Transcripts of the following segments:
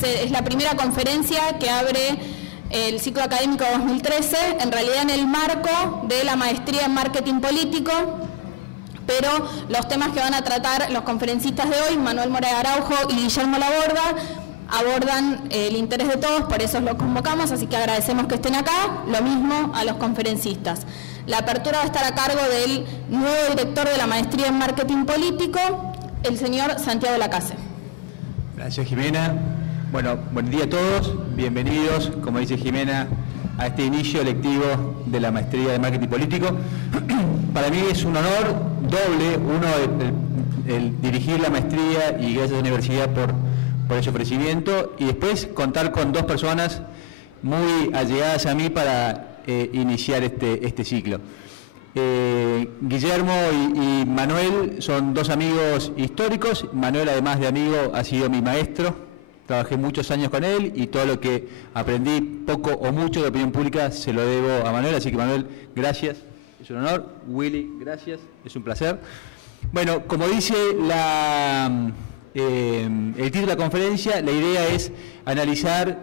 Es la primera conferencia que abre el ciclo académico 2013, en realidad en el marco de la maestría en marketing político, pero los temas que van a tratar los conferencistas de hoy, Manuel Morea Araujo y Guillermo Laborda, abordan el interés de todos, por eso los convocamos, así que agradecemos que estén acá, lo mismo a los conferencistas. La apertura va a estar a cargo del nuevo director de la maestría en marketing político, el señor Santiago Lacase. Gracias, Jimena. Bueno, buen día a todos, bienvenidos, como dice Jimena, a este inicio lectivo de la maestría de marketing político. Para mí es un honor doble, uno el dirigir la maestría y gracias a la universidad por ese ofrecimiento, y después contar con dos personas muy allegadas a mí para iniciar este ciclo. Guillermo y Manuel son dos amigos históricos. Manuel, además de amigo, ha sido mi maestro. Trabajé muchos años con él y todo lo que aprendí, poco o mucho de opinión pública, se lo debo a Manuel. Así que, Manuel, gracias, es un honor. Willy, gracias, es un placer. Bueno, como dice el título de la conferencia, la idea es analizar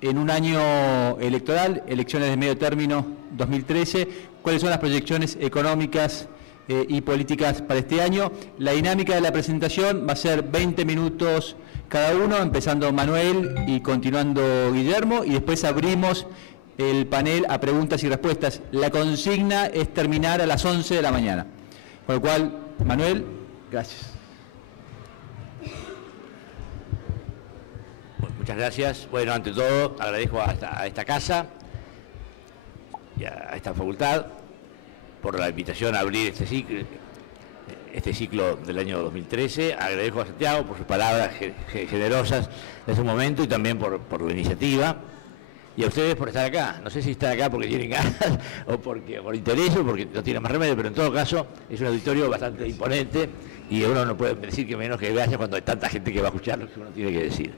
en un año electoral, elecciones de medio término 2013, cuáles son las proyecciones económicas y políticas para este año. La dinámica de la presentación va a ser 20 minutos cada uno, empezando Manuel y continuando Guillermo, y después abrimos el panel a preguntas y respuestas. La consigna es terminar a las 11 de la mañana. Con lo cual, Manuel, gracias. Muchas gracias. Bueno, ante todo, agradezco a esta casa y a esta facultad por la invitación a abrir este ciclo del año 2013. Agradezco a Santiago por sus palabras generosas en ese momento y también por la iniciativa. Y a ustedes por estar acá. No sé si están acá porque tienen ganas o por interés o porque no tienen más remedio, pero en todo caso es un auditorio bastante imponente y uno no puede decir que menos que gracias cuando hay tanta gente que va a escuchar lo que uno tiene que decir.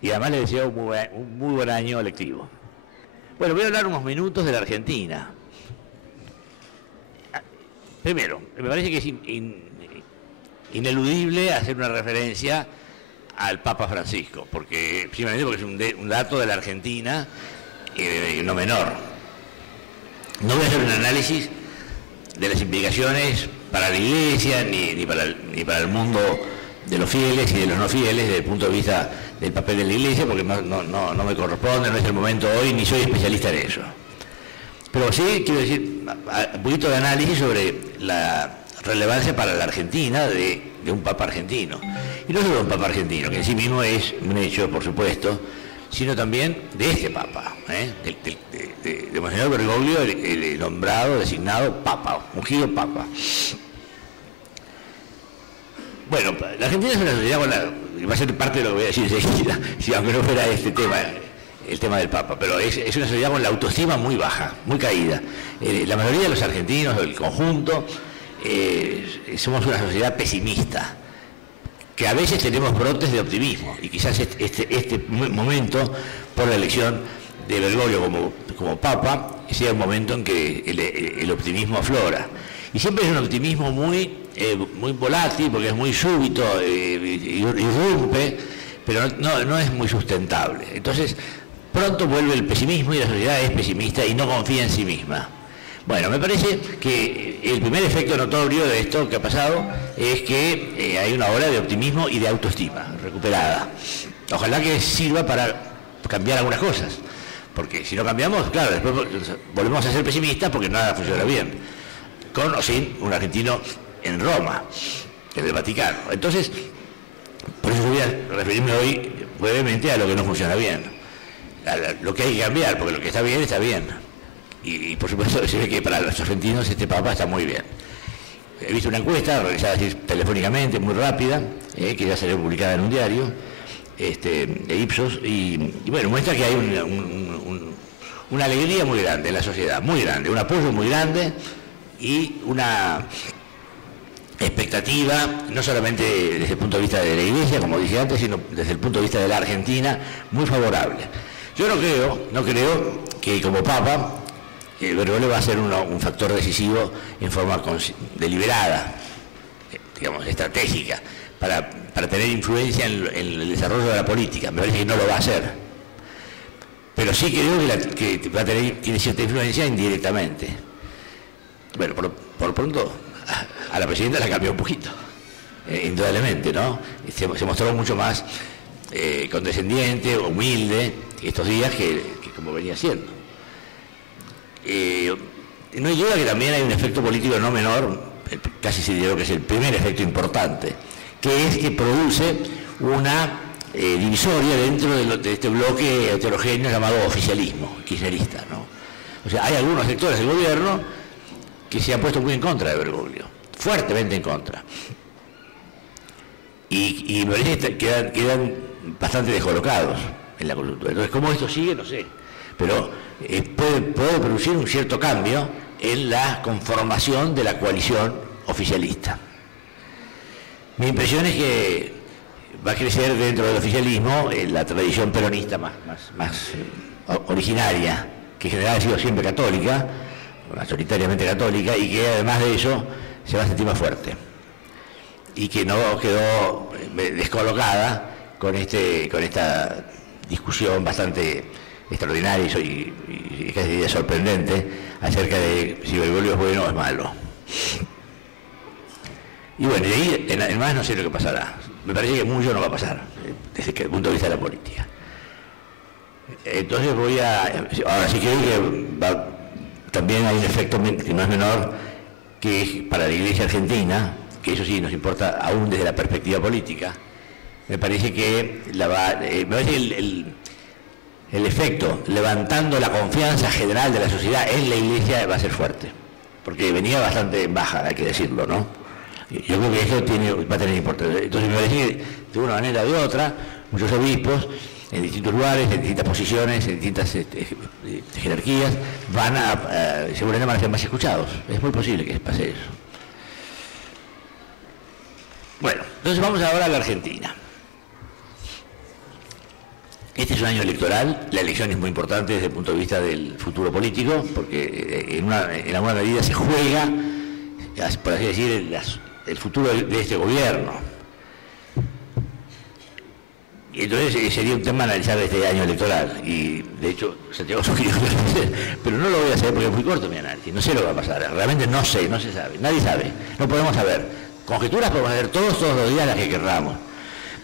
Y además les deseo un muy buen año lectivo. Bueno, voy a hablar unos minutos de la Argentina. Primero, me parece que es ineludible hacer una referencia al Papa Francisco, simplemente porque es un dato de la Argentina no menor. No voy a hacer un análisis de las implicaciones para la Iglesia ni para el mundo de los fieles y de los no fieles desde el punto de vista del papel de la Iglesia, porque no me corresponde, no es el momento hoy, ni soy especialista en eso. Pero sí quiero decir un poquito de análisis sobre la relevancia para la Argentina de un Papa argentino. Y no solo un Papa argentino, que en sí mismo es un hecho, por supuesto, sino también de este Papa, de Monseñor Bergoglio, el nombrado, designado Papa, ungido Papa. Bueno, la Argentina es una sociedad va a ser parte de lo que voy a decir enseguida, si aunque no fuera este tema, el tema del Papa, pero es una sociedad con la autoestima muy baja, muy caída. La mayoría de los argentinos, el conjunto, somos una sociedad pesimista, que a veces tenemos brotes de optimismo, y quizás este momento, por la elección de Bergoglio como Papa, sea un momento en que el optimismo aflora. Y siempre es un optimismo muy volátil, porque es muy súbito, irrumpe, pero no es muy sustentable. Entonces, pronto vuelve el pesimismo y la sociedad es pesimista y no confía en sí misma. Bueno, me parece que el primer efecto notorio de esto que ha pasado es que hay una ola de optimismo y de autoestima recuperada. Ojalá que sirva para cambiar algunas cosas, porque si no cambiamos, claro, después volvemos a ser pesimistas porque nada funciona bien, con o sin un argentino en Roma, en el Vaticano. Entonces, por eso voy a referirme hoy brevemente a lo que no funciona bien, a lo que hay que cambiar, porque lo que está bien, está bien. Y por supuesto se ve que para los argentinos este Papa está muy bien. He visto una encuesta realizada así telefónicamente, muy rápida, que ya salió publicada en un diario, de Ipsos, y bueno, muestra que hay una alegría muy grande en la sociedad, muy grande, un apoyo muy grande y una expectativa, no solamente desde el punto de vista de la Iglesia, como dije antes, sino desde el punto de vista de la Argentina, muy favorable. Yo no creo que como Papa Bergoglio va a ser un factor decisivo en forma deliberada, digamos, estratégica, para tener influencia en el desarrollo de la política. Me parece que no lo va a hacer. Pero sí creo que va a tiene cierta influencia indirectamente. Bueno, por pronto, a la presidenta la cambió un poquito, indudablemente, ¿no? Se mostró mucho más condescendiente, humilde estos días que como venía siendo. No hay duda que también hay un efecto político no menor, casi se diría que es el primer efecto importante, que es que produce una divisoria dentro de este bloque heterogéneo llamado oficialismo kirchnerista, ¿no? O sea, hay algunos sectores del gobierno que se han puesto muy en contra de Bergoglio, fuertemente en contra. Y me parece que quedan bastante descolocados en la coyuntura. Entonces, ¿cómo esto sigue? No sé. Pero puede producir un cierto cambio en la conformación de la coalición oficialista. Mi impresión es que va a crecer dentro del oficialismo la tradición peronista más originaria, que en general ha sido siempre católica, mayoritariamente católica, y que además de eso se va a sentir más fuerte. Y que no quedó descolocada con esta discusión bastante extraordinaria y casi sorprendente acerca de si Bergoglio es bueno o es malo. Y bueno, de ahí en más no sé lo que pasará. Me parece que mucho no va a pasar desde el punto de vista de la política. Entonces ahora sí creo que también hay un efecto que no es menor, que es para la Iglesia argentina, que eso sí nos importa aún desde la perspectiva política. Me parece que el efecto levantando la confianza general de la sociedad en la Iglesia va a ser fuerte, porque venía bastante baja, hay que decirlo, ¿no? Yo creo que eso va a tener importancia. Entonces me parece que de una manera o de otra, muchos obispos en distintos lugares, en distintas posiciones, en distintas jerarquías, seguramente van a ser más escuchados. Es muy posible que pase eso. Bueno, entonces vamos ahora a la Argentina. Este es un año electoral, la elección es muy importante desde el punto de vista del futuro político, porque en alguna medida se juega, por así decir, el futuro de este gobierno. Y entonces sería un tema analizar este año electoral, y de hecho Santiago sugirió que lo hacer, pero no lo voy a hacer porque es muy corto mi análisis, no sé lo que va a pasar, realmente no se sabe, nadie sabe, no podemos saber. Conjeturas podemos hacer todos los días las que querramos,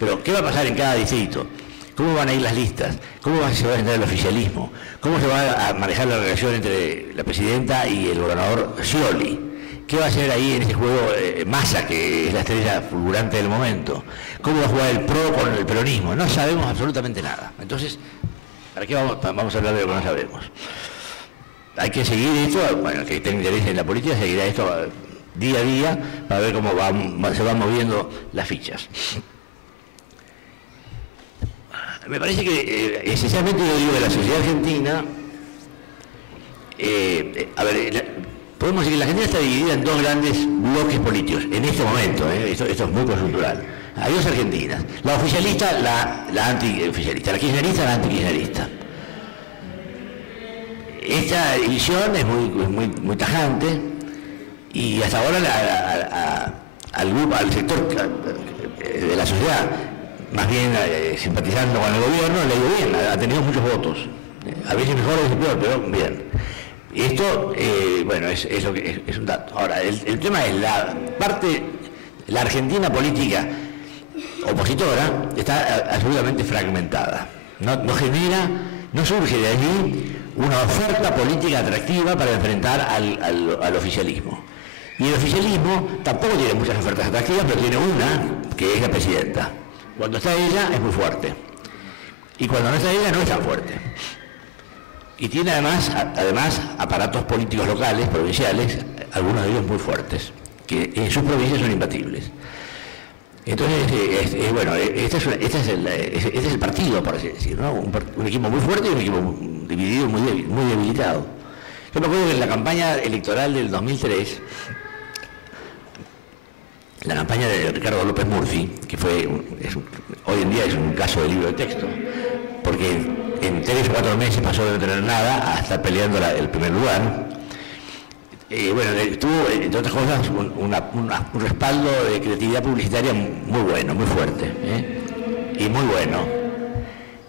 pero ¿qué va a pasar en cada distrito? ¿Cómo van a ir las listas? ¿Cómo se va a entrar el oficialismo? ¿Cómo se va a manejar la relación entre la presidenta y el gobernador Scioli? ¿Qué va a hacer ahí en ese juego Massa, que es la estrella fulgurante del momento? ¿Cómo va a jugar el PRO con el peronismo? No sabemos absolutamente nada. Entonces, ¿para qué vamos a hablar de lo que no sabemos? Hay que seguir esto, bueno, el que tenga interés en la política seguirá esto día a día para ver cómo se van moviendo las fichas. Me parece que esencialmente yo digo de la sociedad argentina, podemos decir que la Argentina está dividida en dos grandes bloques políticos, en este momento, esto es muy coyuntural. Hay dos Argentinas, la oficialista, la antioficialista, la kirchnerista, la antikirchnerista. Esta división es muy tajante y hasta ahora al sector de la sociedad, más bien simpatizando con el gobierno, le ha ido bien, ha tenido muchos votos. A veces mejor, a veces peor, pero bien. Esto, bueno, es lo que es un dato. Ahora, el tema es la Argentina política opositora está absolutamente fragmentada. No surge de allí una oferta política atractiva para enfrentar al oficialismo. Y el oficialismo tampoco tiene muchas ofertas atractivas, pero tiene una, que es la presidenta. Cuando está ella es muy fuerte, y cuando no está ella no es tan fuerte. Y tiene además aparatos políticos locales, provinciales, algunos de ellos muy fuertes, que en sus provincias son imbatibles. Entonces, bueno, este es el partido, por así decirlo, ¿no? Un equipo muy fuerte y un equipo dividido, muy debilitado. Yo me acuerdo que en la campaña electoral del 2003, la campaña de Ricardo López Murphy, que hoy en día es un caso de libro de texto, porque en 3 o 4 meses pasó de no tener nada a estar peleando el primer lugar. Bueno, tuvo, entre otras cosas, un respaldo de creatividad publicitaria muy bueno, muy fuerte, y muy bueno.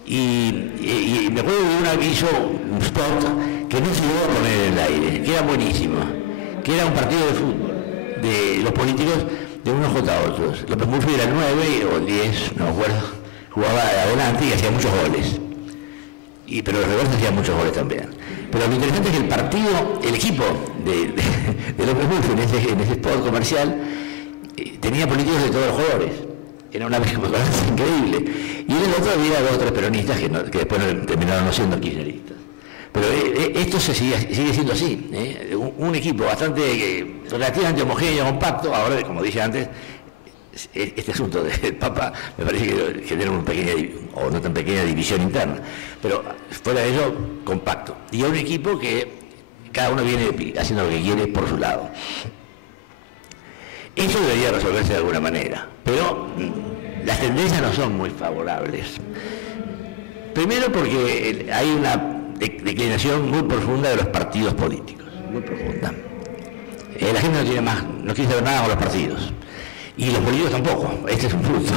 Y me acuerdo de un aviso, un spot, que no se llegó a poner en el aire, que era buenísimo, que era un partido de fútbol, de los políticos de unos contra otros. López Murphy era el 9 o el 10, no me acuerdo, jugaba adelante y hacía muchos goles. Pero el reverso hacía muchos goles también. Pero lo interesante es que el equipo de López Murphy en ese spot comercial tenía políticos de todos los colores. Era una mezcolanza increíble. Y en el otro había 2 o 3 peronistas que después terminaron no siendo kirchneristas. Pero esto sigue siendo así. Un equipo relativamente homogéneo, compacto. Ahora, como dije antes, este asunto del Papa me parece que genera una pequeña, o no tan pequeña, división interna. Pero fuera de eso, compacto. Y un equipo que cada uno viene haciendo lo que quiere por su lado. Eso debería resolverse de alguna manera, pero las tendencias no son muy favorables. Primero porque hay una declinación muy profunda de los partidos políticos, muy profunda. La gente no quiere saber nada con los partidos, y los políticos tampoco. Este es un fruto.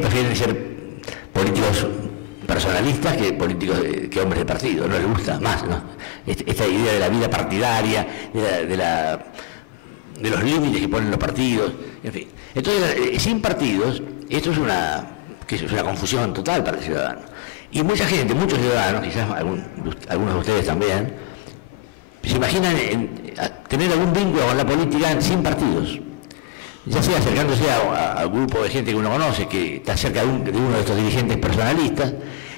Prefieren ser políticos personalistas que políticos que hombres de partido. No les gusta más, ¿no? Esta idea de la vida partidaria, de los límites que ponen los partidos, en fin. Entonces, sin partidos, esto es una confusión total para el ciudadano. Y mucha gente, muchos ciudadanos, quizás algunos de ustedes también, se imaginan tener algún vínculo con la política sin partidos. Ya sea acercándose a un grupo de gente que uno conoce, que está cerca de uno de estos dirigentes personalistas,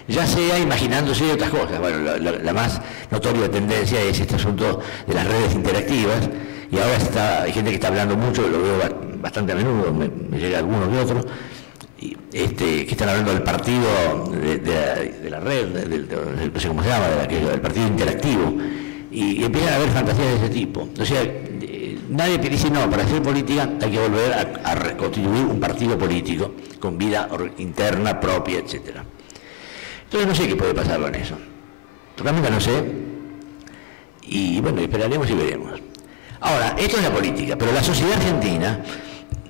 ya sea imaginándose otras cosas. Bueno, la más notoria tendencia es este asunto de las redes interactivas, y ahora hay gente que está hablando mucho, lo veo bastante a menudo, me llega alguno que otro, que están hablando del partido de la red, no sé cómo se llama, del partido interactivo, y empiezan a haber fantasías de ese tipo. O sea, nadie dice, no, para hacer política hay que volver a reconstituir un partido político con vida interna, propia, etc. Entonces no sé qué puede pasar con eso. Realmente no sé. Y bueno, esperaremos y veremos. Ahora, esto es la política, pero la sociedad argentina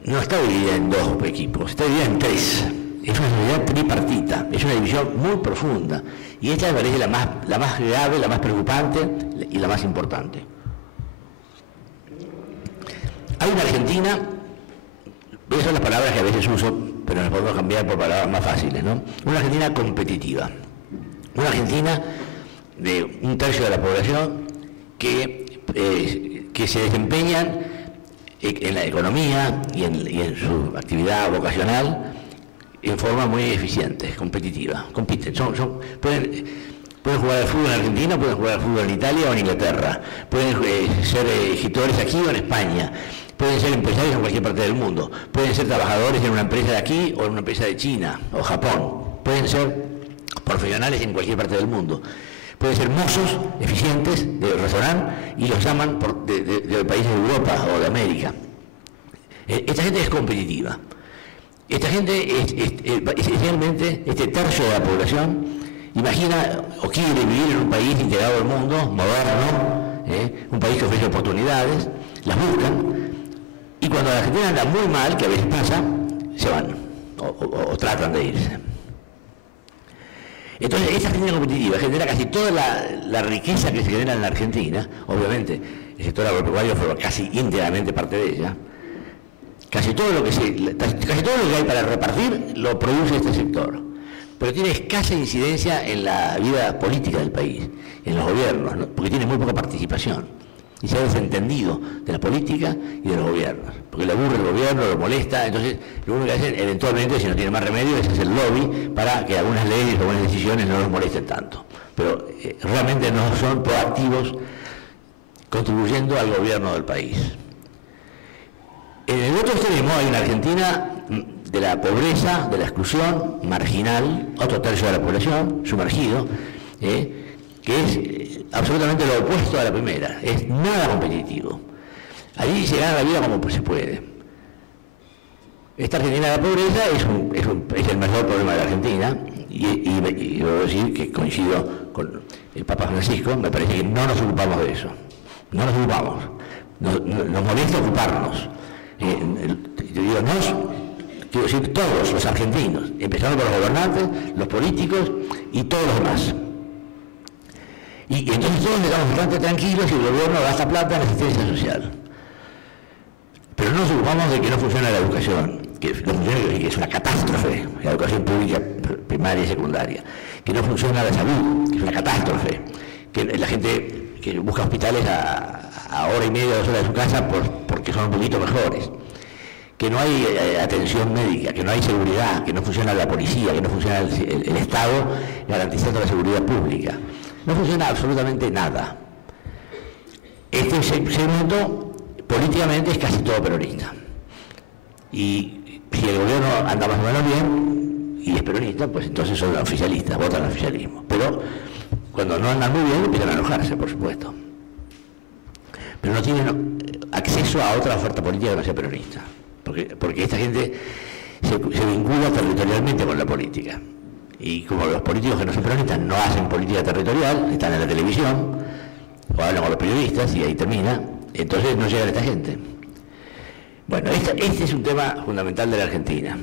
no está dividida en 2 equipos, está dividida en 3. Es una sociedad tripartita, es una división muy profunda. Y esta me parece la más grave, la más preocupante y la más importante. Hay una Argentina, esas son las palabras que a veces uso, pero las podemos cambiar por palabras más fáciles, ¿no? Una Argentina competitiva. Una Argentina de 1/3 de la población que se desempeñan en la economía y en su actividad vocacional en forma muy eficiente, competitiva. Compiten, pueden jugar al fútbol en Argentina, pueden jugar al fútbol en Italia o en Inglaterra, pueden ser escritores aquí o en España, pueden ser empresarios en cualquier parte del mundo, pueden ser trabajadores en una empresa de aquí o en una empresa de China o Japón, pueden ser profesionales en cualquier parte del mundo. Pueden ser mozos eficientes del restaurante y los llaman de países de Europa o de América. Esta gente es competitiva. Esta gente, esencialmente, este tercio de la población, imagina o quiere vivir en un país integrado al mundo, moderno, un país que ofrece oportunidades, las buscan, y cuando la Argentina anda muy mal, que a veces pasa, se van o tratan de irse. Entonces, esta Argentina competitiva genera casi toda la riqueza que se genera en la Argentina. Obviamente, el sector agropecuario fue casi íntegramente parte de ella. Casi todo lo que hay para repartir lo produce este sector. Pero tiene escasa incidencia en la vida política del país, en los gobiernos, ¿no? Porque tiene muy poca participación. Y se ha desentendido de la política y de los gobiernos. Porque le aburre el gobierno, lo molesta, entonces lo único que hacen eventualmente, si no tiene más remedio, es hacer lobby para que algunas leyes o algunas decisiones no los molesten tanto. Pero realmente no son proactivos contribuyendo al gobierno del país. En el otro extremo hay una Argentina de la pobreza, de la exclusión, marginal, otro tercio de la población, sumergido, que que es absolutamente lo opuesto a la primera, es nada competitivo. Allí se gana la vida como se puede. Esta Argentina de la pobreza es el mayor problema de la Argentina, y debo decir que coincido con el Papa Francisco, me parece que no nos ocupamos de eso, no nos ocupamos, nos molesta ocuparnos. Yo digo quiero decir todos los argentinos, empezando por los gobernantes, los políticos y todos los demás. Y entonces todos estamos bastante tranquilos y el gobierno gasta plata en asistencia social. Pero no nos ocupamos de que no funciona la educación, que es una catástrofe, la educación pública primaria y secundaria, que no funciona la salud, que es una catástrofe, que la gente que busca hospitales a hora y media, 2 horas de su casa porque son un poquito mejores, que no hay atención médica, que no hay seguridad, que no funciona la policía, que no funciona el Estado garantizando la seguridad pública. No funciona absolutamente nada. Este segmento políticamente es casi todo peronista. Y si el gobierno anda más o menos bien y es peronista, pues entonces son oficialistas, votan al oficialismo. Pero cuando no andan muy bien empiezan a enojarse, por supuesto. Pero no tienen acceso a otra oferta política que no sea peronista. Porque esta gente se vincula territorialmente con la política. Y como los políticos que no son peronistas no hacen política territorial, están en la televisión, o hablan con los periodistas y ahí termina, entonces no llegan a esta gente. Bueno, este es un tema fundamental de la Argentina.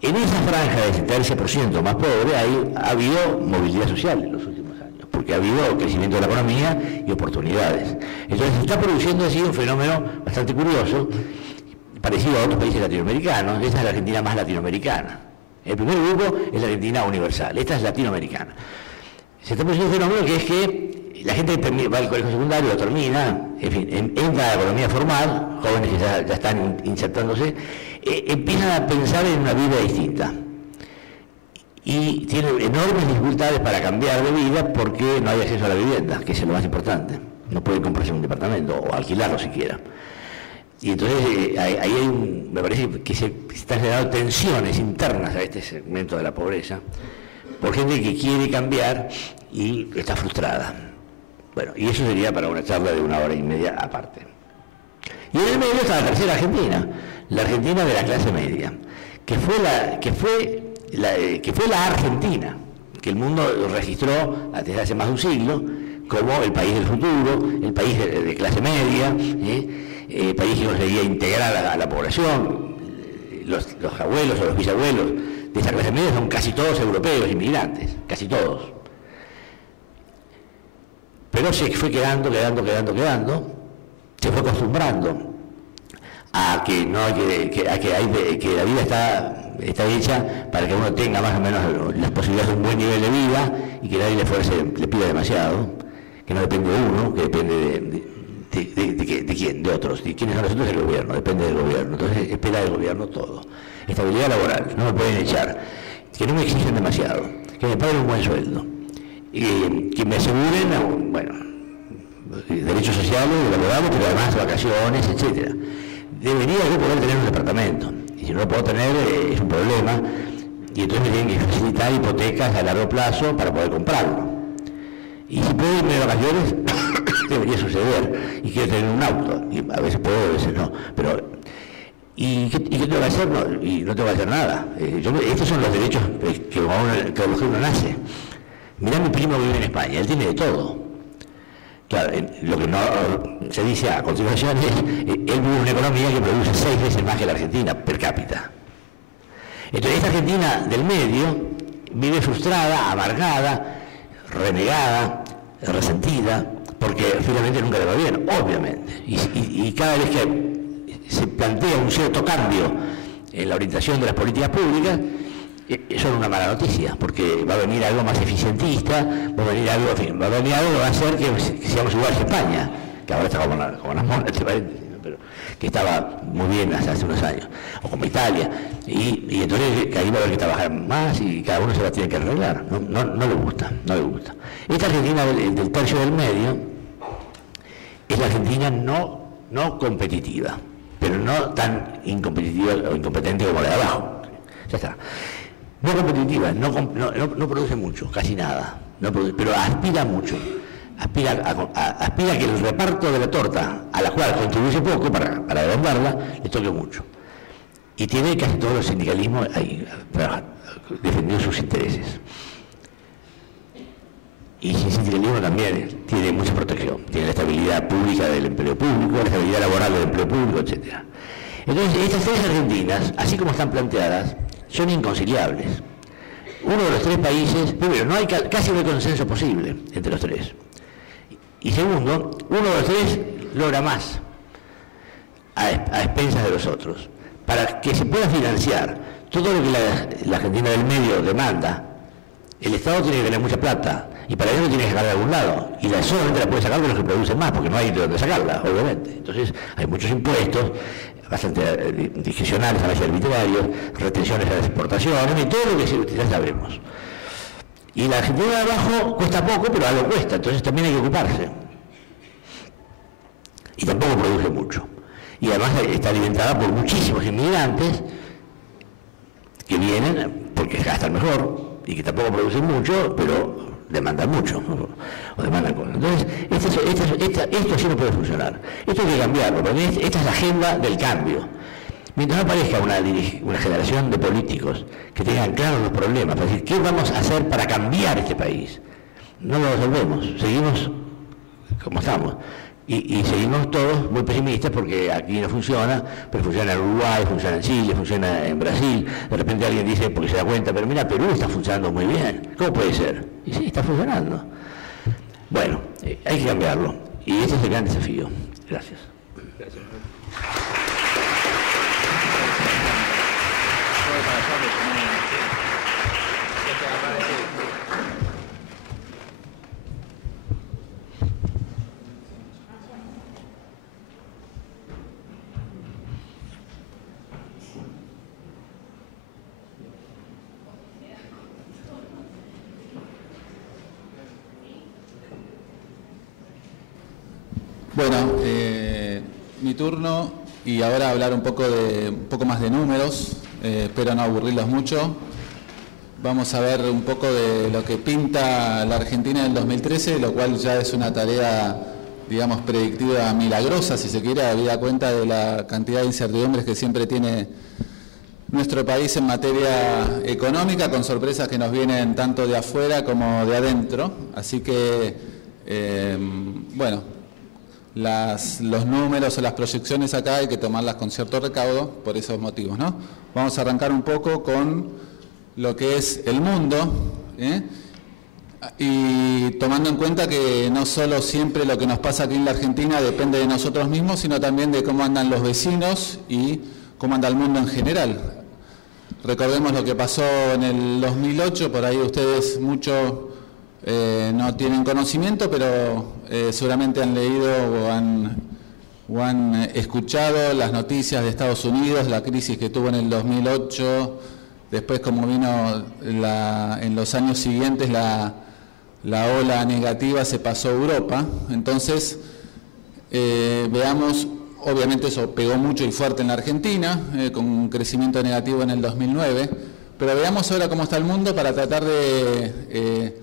En esa franja de ese 13% más pobre ha habido movilidad social en los últimos años, porque ha habido crecimiento de la economía y oportunidades. Entonces se está produciendo así un fenómeno bastante curioso, parecido a otros países latinoamericanos. Esta es la Argentina más latinoamericana. El primer grupo es la Argentina universal, esta es latinoamericana. Se está produciendo un fenómeno que es que la gente va al colegio secundario, lo termina, en fin, entra a la economía formal, jóvenes que ya están insertándose, empiezan a pensar en una vida distinta. Y tienen enormes dificultades para cambiar de vida porque no hay acceso a la vivienda, que es lo más importante. No pueden comprarse un departamento o alquilarlo siquiera. Y entonces ahí me parece que se están generando tensiones internas a este segmento de la pobreza por gente que quiere cambiar y está frustrada. Bueno, y eso sería para una charla de 1 hora y media aparte. Y en el medio está la tercera Argentina, la Argentina de la clase media, que fue la Argentina, que el mundo registró desde hace más de un siglo como el país del futuro, el país de clase media, el país que conseguía integrar a la población. Los abuelos o los bisabuelos de esa clase media son casi todos europeos, inmigrantes, casi todos. Pero se fue quedando, se fue acostumbrando a que la vida está hecha para que uno tenga más o menos las posibilidades de un buen nivel de vida y que nadie le pida demasiado, que no depende de uno, que depende de quién, de otros. ¿De quiénes son nosotros? El gobierno, depende del gobierno. Entonces espera del gobierno todo. Estabilidad laboral, no me pueden echar, que no me exigen demasiado, que me paguen un buen sueldo, que me aseguren, bueno, derechos sociales, evaluados, pero además vacaciones, etcétera. Debería yo poder tener un departamento, y si no lo puedo tener es un problema, y entonces me tienen que facilitar hipotecas a largo plazo para poder comprarlo. Y si puedo irme de vacaciones, debería suceder, y quiero tener un auto, y a veces puedo, a veces no, pero ¿y qué tengo que hacer? No, y no tengo que hacer nada. Estos son los derechos que los que uno nace. Mirá, mi primo vive en España, él tiene de todo. Claro, lo que no se dice a continuación es, él vive en una economía que produce 6 veces más que la Argentina, per cápita. Entonces, esta Argentina del medio vive frustrada, amargada, renegada, resentida, porque finalmente nunca le va bien, obviamente. Y cada vez que se plantea un cierto cambio en la orientación de las políticas públicas, son una mala noticia, porque va a venir algo más eficientista, va a venir algo que va a hacer que seamos igual que España, que ahora está como las monas, pero que estaba muy bien hace unos años, o como Italia, y entonces ahí va a haber que trabajar más y cada uno se la tiene que arreglar. No le gusta. Esta Argentina del tercio del medio es la Argentina no competitiva, pero no tan incompetitiva o incompetente como la de abajo. Ya está. no competitiva, no produce mucho, casi nada, pero aspira mucho. Aspira a que el reparto de la torta, a la cual contribuye poco para agrandarla, le toque mucho. Y tiene casi todos los sindicalismos ahí defendiendo sus intereses. Y el sindicalismo también tiene mucha protección, tiene la estabilidad pública del empleo público, la estabilidad laboral del empleo público, etc. Entonces, estas tres Argentinas, así como están planteadas, son inconciliables. Uno de los tres países, primero, casi no hay consenso posible entre los tres. Y segundo, uno de los tres logra más a expensas de los otros. Para que se pueda financiar todo lo que la Argentina del medio demanda, el Estado tiene que tener mucha plata, y para eso tiene que sacar de algún lado, y solamente la puede sacar de los que producen más, porque no hay de dónde sacarla, obviamente. Entonces, hay muchos impuestos, bastante discrecionales, a veces arbitrarios, retenciones a las exportaciones, y todo lo que ya sabemos. Y la Argentina de abajo cuesta poco, pero algo cuesta, entonces también hay que ocuparse. Y tampoco produce mucho. Y además está alimentada por muchísimos inmigrantes que vienen porque gastan mejor y que tampoco producen mucho, pero demandan mucho, ¿no? O demandan cosas. Entonces, esto sí no puede funcionar. Esto hay que cambiarlo, porque esta es la agenda del cambio. Mientras no aparezca una generación de políticos que tengan claros los problemas, para decir, ¿qué vamos a hacer para cambiar este país? No lo resolvemos, seguimos como estamos. Y seguimos todos muy pesimistas porque aquí no funciona, pero funciona en Uruguay, funciona en Chile, funciona en Brasil. De repente alguien dice, porque se da cuenta, pero mira, Perú está funcionando muy bien. ¿Cómo puede ser? Y sí, está funcionando. Bueno, hay que cambiarlo. Y ese es el gran desafío. Gracias. Gracias. Bueno, mi turno y ahora hablar un poco más de números, espero no aburrirlos mucho. Vamos a ver un poco de lo que pinta la Argentina del 2013, lo cual ya es una tarea, digamos, predictiva milagrosa, si se quiere, habida cuenta de la cantidad de incertidumbres que siempre tiene nuestro país en materia económica, con sorpresas que nos vienen tanto de afuera como de adentro. Así que, bueno, los números o las proyecciones acá hay que tomarlas con cierto recaudo por esos motivos, ¿no? Vamos a arrancar un poco con lo que es el mundo, y tomando en cuenta que no solo siempre lo que nos pasa aquí en la Argentina depende de nosotros mismos, sino también de cómo andan los vecinos y cómo anda el mundo en general. Recordemos lo que pasó en el 2008, por ahí ustedes mucho no tienen conocimiento, pero seguramente han leído o han escuchado las noticias de Estados Unidos, la crisis que tuvo en el 2008, después como vino en los años siguientes la ola negativa se pasó a Europa. Entonces, veamos, obviamente eso pegó mucho y fuerte en la Argentina, con un crecimiento negativo en el 2009, pero veamos ahora cómo está el mundo para tratar de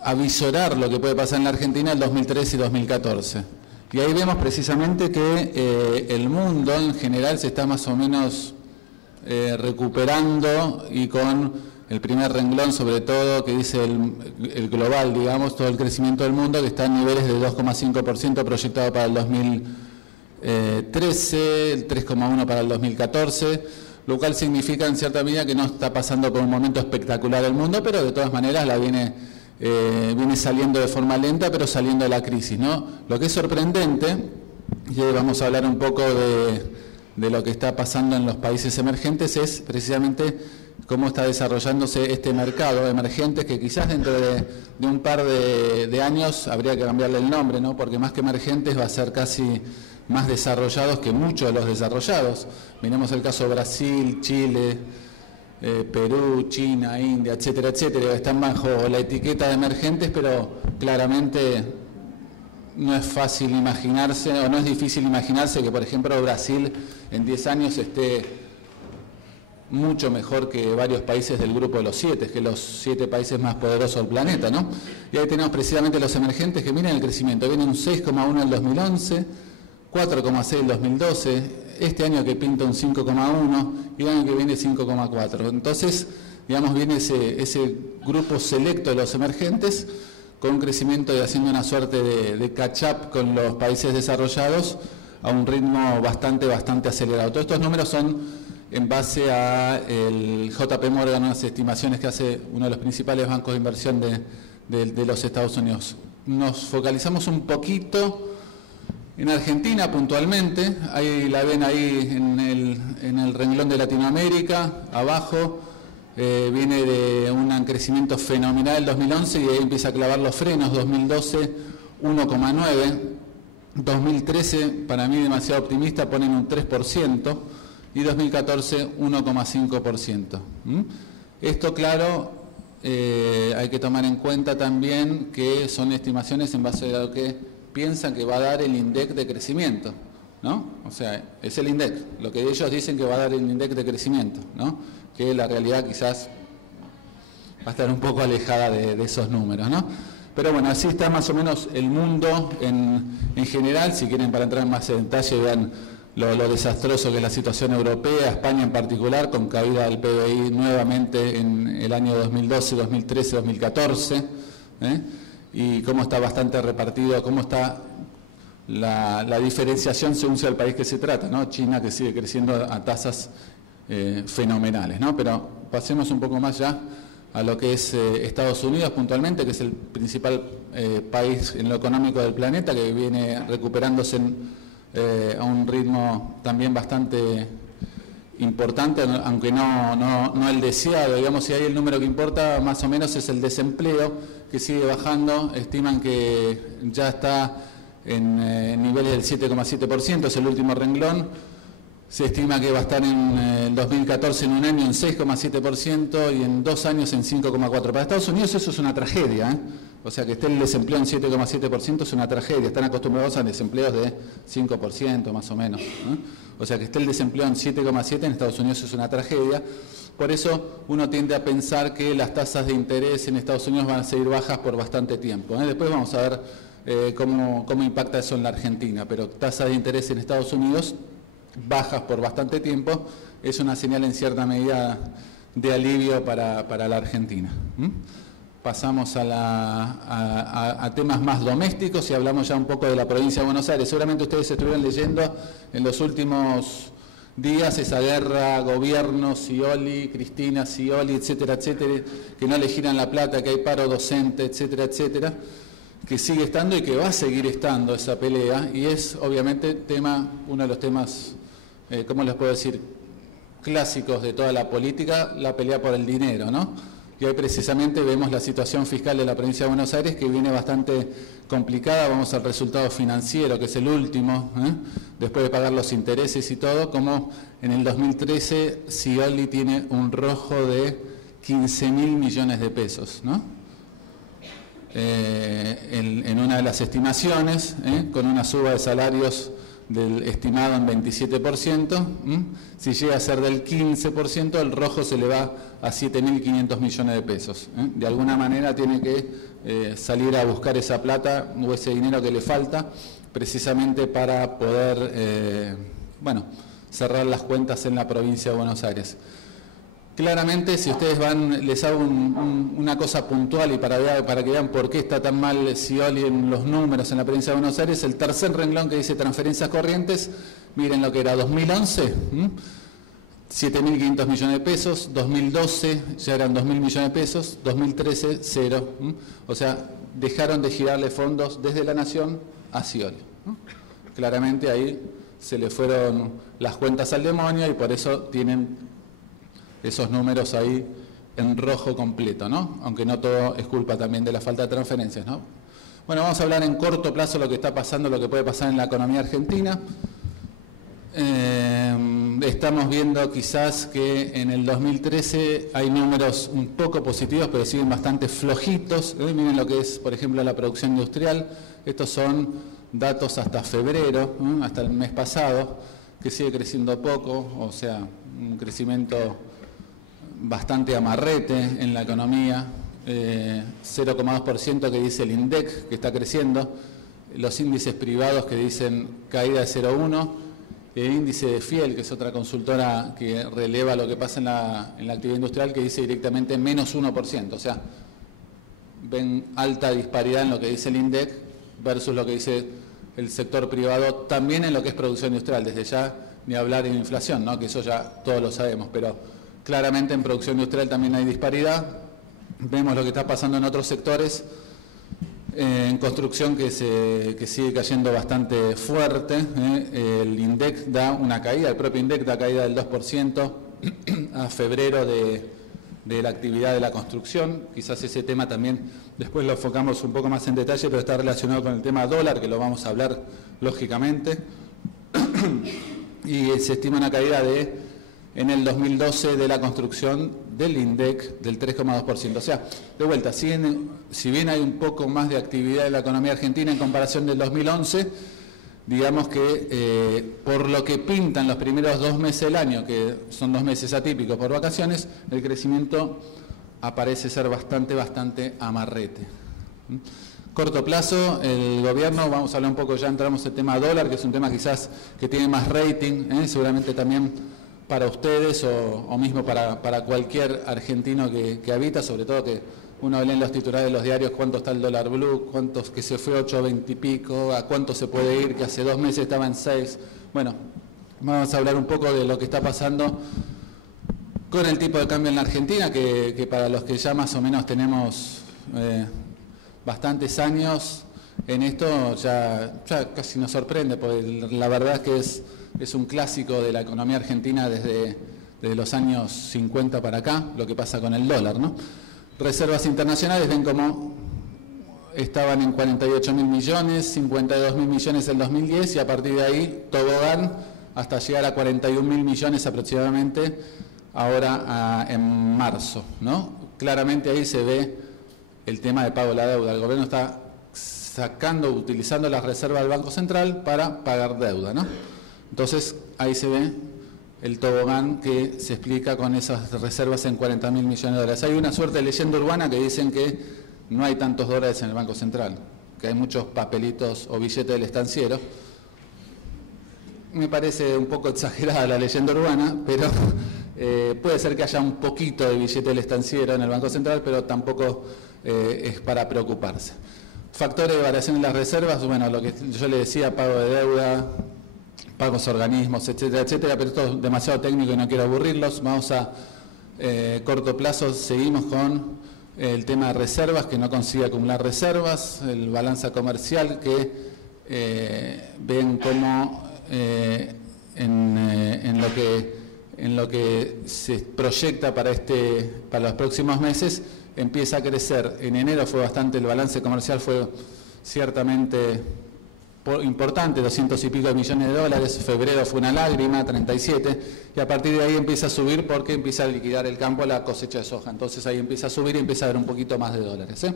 avisorar lo que puede pasar en la Argentina en 2013 y 2014. Y ahí vemos precisamente que el mundo en general se está más o menos recuperando, y con el primer renglón sobre todo que dice el global, digamos, todo el crecimiento del mundo, que está en niveles de 2,5% proyectado para el 2013, el 3,1% para el 2014, lo cual significa en cierta medida que no está pasando por un momento espectacular el mundo, pero de todas maneras viene saliendo de forma lenta, pero saliendo de la crisis, ¿no? Lo que es sorprendente, y hoy vamos a hablar un poco de lo que está pasando en los países emergentes, es precisamente cómo está desarrollándose este mercado de emergentes, que quizás dentro de un par de años habría que cambiarle el nombre, ¿no? Porque más que emergentes va a ser casi más desarrollados que muchos de los desarrollados. Miremos el caso de Brasil, Chile, Perú, China, India, etcétera, etcétera, están bajo la etiqueta de emergentes, pero claramente no es fácil imaginarse, o no es difícil imaginarse que, por ejemplo, Brasil en 10 años esté mucho mejor que varios países del grupo de los 7, que los 7 países más poderosos del planeta, ¿no? Y ahí tenemos precisamente los emergentes que miren el crecimiento, viene un 6,1 en 2011, 4,6 en 2012, este año que pinta un 5,1 y el año que viene 5,4. Entonces, digamos, viene ese grupo selecto de los emergentes con un crecimiento y haciendo una suerte de catch-up con los países desarrollados a un ritmo bastante acelerado. Todos estos números son en base a el JP Morgan, unas estimaciones que hace uno de los principales bancos de inversión de los Estados Unidos. Nos focalizamos un poquito en Argentina puntualmente, ahí la ven ahí en el renglón de Latinoamérica, abajo, viene de un crecimiento fenomenal el 2011 y ahí empieza a clavar los frenos, 2012 1,9, 2013 para mí demasiado optimista, ponen un 3%, y 2014 1,5%. Esto, claro, hay que tomar en cuenta también que son estimaciones en base a lo que piensan que va a dar el INDEC de crecimiento, ¿no? O sea, es el INDEC, lo que ellos dicen que va a dar el INDEC de crecimiento, ¿no? Que la realidad quizás va a estar un poco alejada de esos números, ¿no? Pero bueno, así está más o menos el mundo en general. Si quieren, para entrar más en detalle, vean lo desastroso que es la situación europea, España en particular, con caída del PBI nuevamente en el año 2012, 2013, 2014, y cómo está bastante repartido, cómo está la diferenciación según sea el país que se trata, ¿no? China, que sigue creciendo a tasas fenomenales, ¿no? Pero pasemos un poco más ya a lo que es Estados Unidos puntualmente, que es el principal país en lo económico del planeta, que viene recuperándose a un ritmo también bastante importante, aunque no el deseado. Digamos, si hay el número que importa más o menos es el desempleo, que sigue bajando. Estiman que ya está en niveles del 7,7%, es el último renglón. Se estima que va a estar en el 2014 en un año en 6,7% y en 2 años en 5,4%. Para Estados Unidos eso es una tragedia, ¿eh? O sea, que esté el desempleo en 7,7% es una tragedia. Están acostumbrados a desempleos de 5% más o menos, ¿eh? O sea, que esté el desempleo en 7,7% en Estados Unidos es una tragedia. Por eso uno tiende a pensar que las tasas de interés en Estados Unidos van a seguir bajas por bastante tiempo, ¿eh? Después vamos a ver cómo impacta eso en la Argentina. Pero tasas de interés en Estados Unidos bajas por bastante tiempo es una señal en cierta medida de alivio para la Argentina. Pasamos a temas más domésticos y hablamos ya un poco de la provincia de Buenos Aires. Seguramente ustedes estuvieron leyendo en los últimos días esa guerra, gobierno, Scioli, Cristina, Scioli, etcétera, etcétera, que no le giran la plata, que hay paro docente, etcétera, etcétera, que sigue estando y que va a seguir estando esa pelea, y es obviamente uno de los temas, ¿cómo les puedo decir?, clásicos de toda la política, la pelea por el dinero, ¿no? Y hoy precisamente vemos la situación fiscal de la provincia de Buenos Aires, que viene bastante complicada. Vamos al resultado financiero, que es el último, después de pagar los intereses y todo, como en el 2013 Scioli tiene un rojo de 15.000 millones de pesos, ¿no? En una de las estimaciones, con una suba de salarios del estimado en 27%, si llega a ser del 15%, el rojo se le va a 7.500 millones de pesos. De alguna manera tiene que salir a buscar esa plata o ese dinero que le falta, precisamente para poder cerrar las cuentas en la provincia de Buenos Aires. Claramente, si ustedes les hago una cosa puntual y para que vean por qué está tan mal Scioli en los números en la provincia de Buenos Aires, el tercer renglón que dice transferencias corrientes, miren lo que era 2011, 7.500 millones de pesos, 2012 ya eran 2.000 millones de pesos, 2013 cero. O sea, dejaron de girarle fondos desde la Nación a Scioli. Claramente ahí se le fueron las cuentas al demonio y por eso tienen esos números ahí en rojo completo, ¿no? Aunque no todo es culpa también de la falta de transferencias, ¿no? Bueno, vamos a hablar en corto plazo lo que está pasando, lo que puede pasar en la economía argentina. Estamos viendo quizás que en el 2013 hay números un poco positivos, pero siguen bastante flojitos. Miren lo que es, por ejemplo, la producción industrial. Estos son datos hasta febrero, hasta el mes pasado, que sigue creciendo poco, o sea, un crecimiento bastante amarrete en la economía, 0,2% que dice el INDEC, que está creciendo, los índices privados que dicen caída de 0,1%, el índice de Fiel, que es otra consultora que releva lo que pasa en la actividad industrial, que dice directamente menos 1%, o sea, ven alta disparidad en lo que dice el INDEC versus lo que dice el sector privado, también en lo que es producción industrial, desde ya ni hablar en inflación, ¿no? Que eso ya todos lo sabemos, pero claramente en producción industrial también hay disparidad. Vemos lo que está pasando en otros sectores, en construcción que sigue cayendo bastante fuerte, el INDEC da una caída, el propio INDEC da caída del 2% a febrero de la actividad de la construcción. Quizás ese tema también después lo enfocamos un poco más en detalle, pero está relacionado con el tema dólar, que lo vamos a hablar lógicamente. Y se estima una caída en el 2012 de la construcción del INDEC del 3,2%. O sea, de vuelta, si bien hay un poco más de actividad en la economía argentina en comparación del 2011, digamos que por lo que pintan los primeros 2 meses del año, que son 2 meses atípicos por vacaciones, el crecimiento aparece ser bastante amarrete. Corto plazo, el gobierno, vamos a hablar un poco, ya entramos en el tema dólar, que es un tema quizás que tiene más rating, seguramente también para ustedes o mismo para cualquier argentino que habita, sobre todo que uno lee en los titulares de los diarios cuánto está el dólar blue, cuántos que se fue 8,20 y pico, a cuánto se puede ir, que hace 2 meses estaba en 6. Bueno, vamos a hablar un poco de lo que está pasando con el tipo de cambio en la Argentina, que para los que ya más o menos tenemos bastantes años en esto, ya casi nos sorprende, porque la verdad es que es un clásico de la economía argentina desde los años 50 para acá, lo que pasa con el dólar, ¿no? Reservas internacionales, ven cómo estaban en 48.000 millones, 52.000 millones en 2010 y a partir de ahí tobogán hasta llegar a 41.000 millones aproximadamente ahora en marzo, ¿no? Claramente ahí se ve el tema de pago de la deuda. El gobierno está utilizando las reservas del Banco Central para pagar deuda, ¿no? Entonces ahí se ve el tobogán que se explica con esas reservas en 40.000 millones de dólares. Hay una suerte de leyenda urbana que dicen que no hay tantos dólares en el Banco Central, que hay muchos papelitos o billetes del estanciero. Me parece un poco exagerada la leyenda urbana, pero puede ser que haya un poquito de billete del estanciero en el Banco Central, pero tampoco es para preocuparse. Factores de variación en las reservas, bueno, lo que yo le decía, pago de deuda, pagos a organismos, etcétera, etcétera, pero esto es demasiado técnico y no quiero aburrirlos. Vamos a corto plazo, seguimos con el tema de reservas, que no consigue acumular reservas, el balanza comercial, que ven cómo en lo que se proyecta para los próximos meses empieza a crecer. En enero fue bastante, el balance comercial fue ciertamente importante, 200 y pico de millones de dólares, febrero fue una lágrima, 37, y a partir de ahí empieza a subir porque empieza a liquidar el campo la cosecha de soja, entonces ahí empieza a subir y empieza a haber un poquito más de dólares.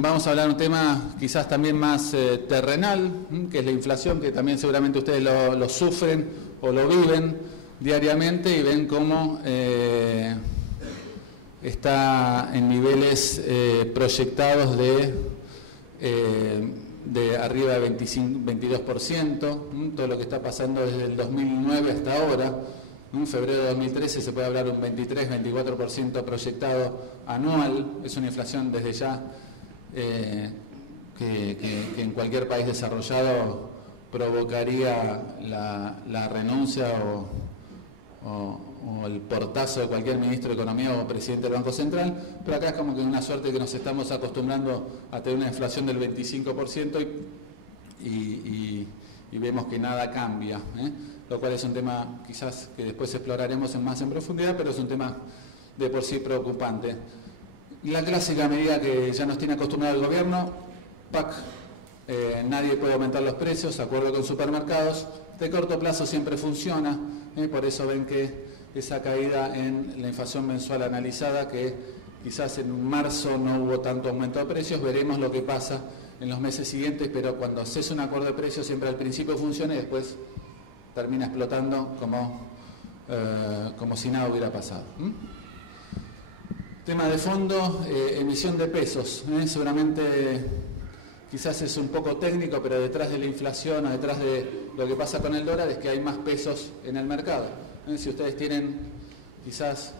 Vamos a hablar de un tema quizás también más terrenal, que es la inflación, que también seguramente ustedes lo sufren o lo viven diariamente y ven cómo está en niveles proyectados de arriba de 22%, todo lo que está pasando desde el 2009 hasta ahora. En febrero de 2013 se puede hablar de un 23-24% proyectado anual. Es una inflación desde ya que en cualquier país desarrollado provocaría la renuncia o el portazo de cualquier ministro de Economía o presidente del Banco Central, pero acá es como que una suerte que nos estamos acostumbrando a tener una inflación del 25% y vemos que nada cambia, lo cual es un tema quizás que después exploraremos más en profundidad, pero es un tema de por sí preocupante. La clásica medida que ya nos tiene acostumbrado el gobierno, PAC, nadie puede aumentar los precios, acuerdo con supermercados, de corto plazo siempre funciona, por eso ven que esa caída en la inflación mensual analizada, que quizás en marzo no hubo tanto aumento de precios, veremos lo que pasa en los meses siguientes, pero cuando haces un acuerdo de precios siempre al principio funciona y después termina explotando como como si nada hubiera pasado. Tema de fondo, emisión de pesos. Seguramente quizás es un poco técnico, pero detrás de la inflación o detrás de lo que pasa con el dólar es que hay más pesos en el mercado. Si ustedes tienen quizás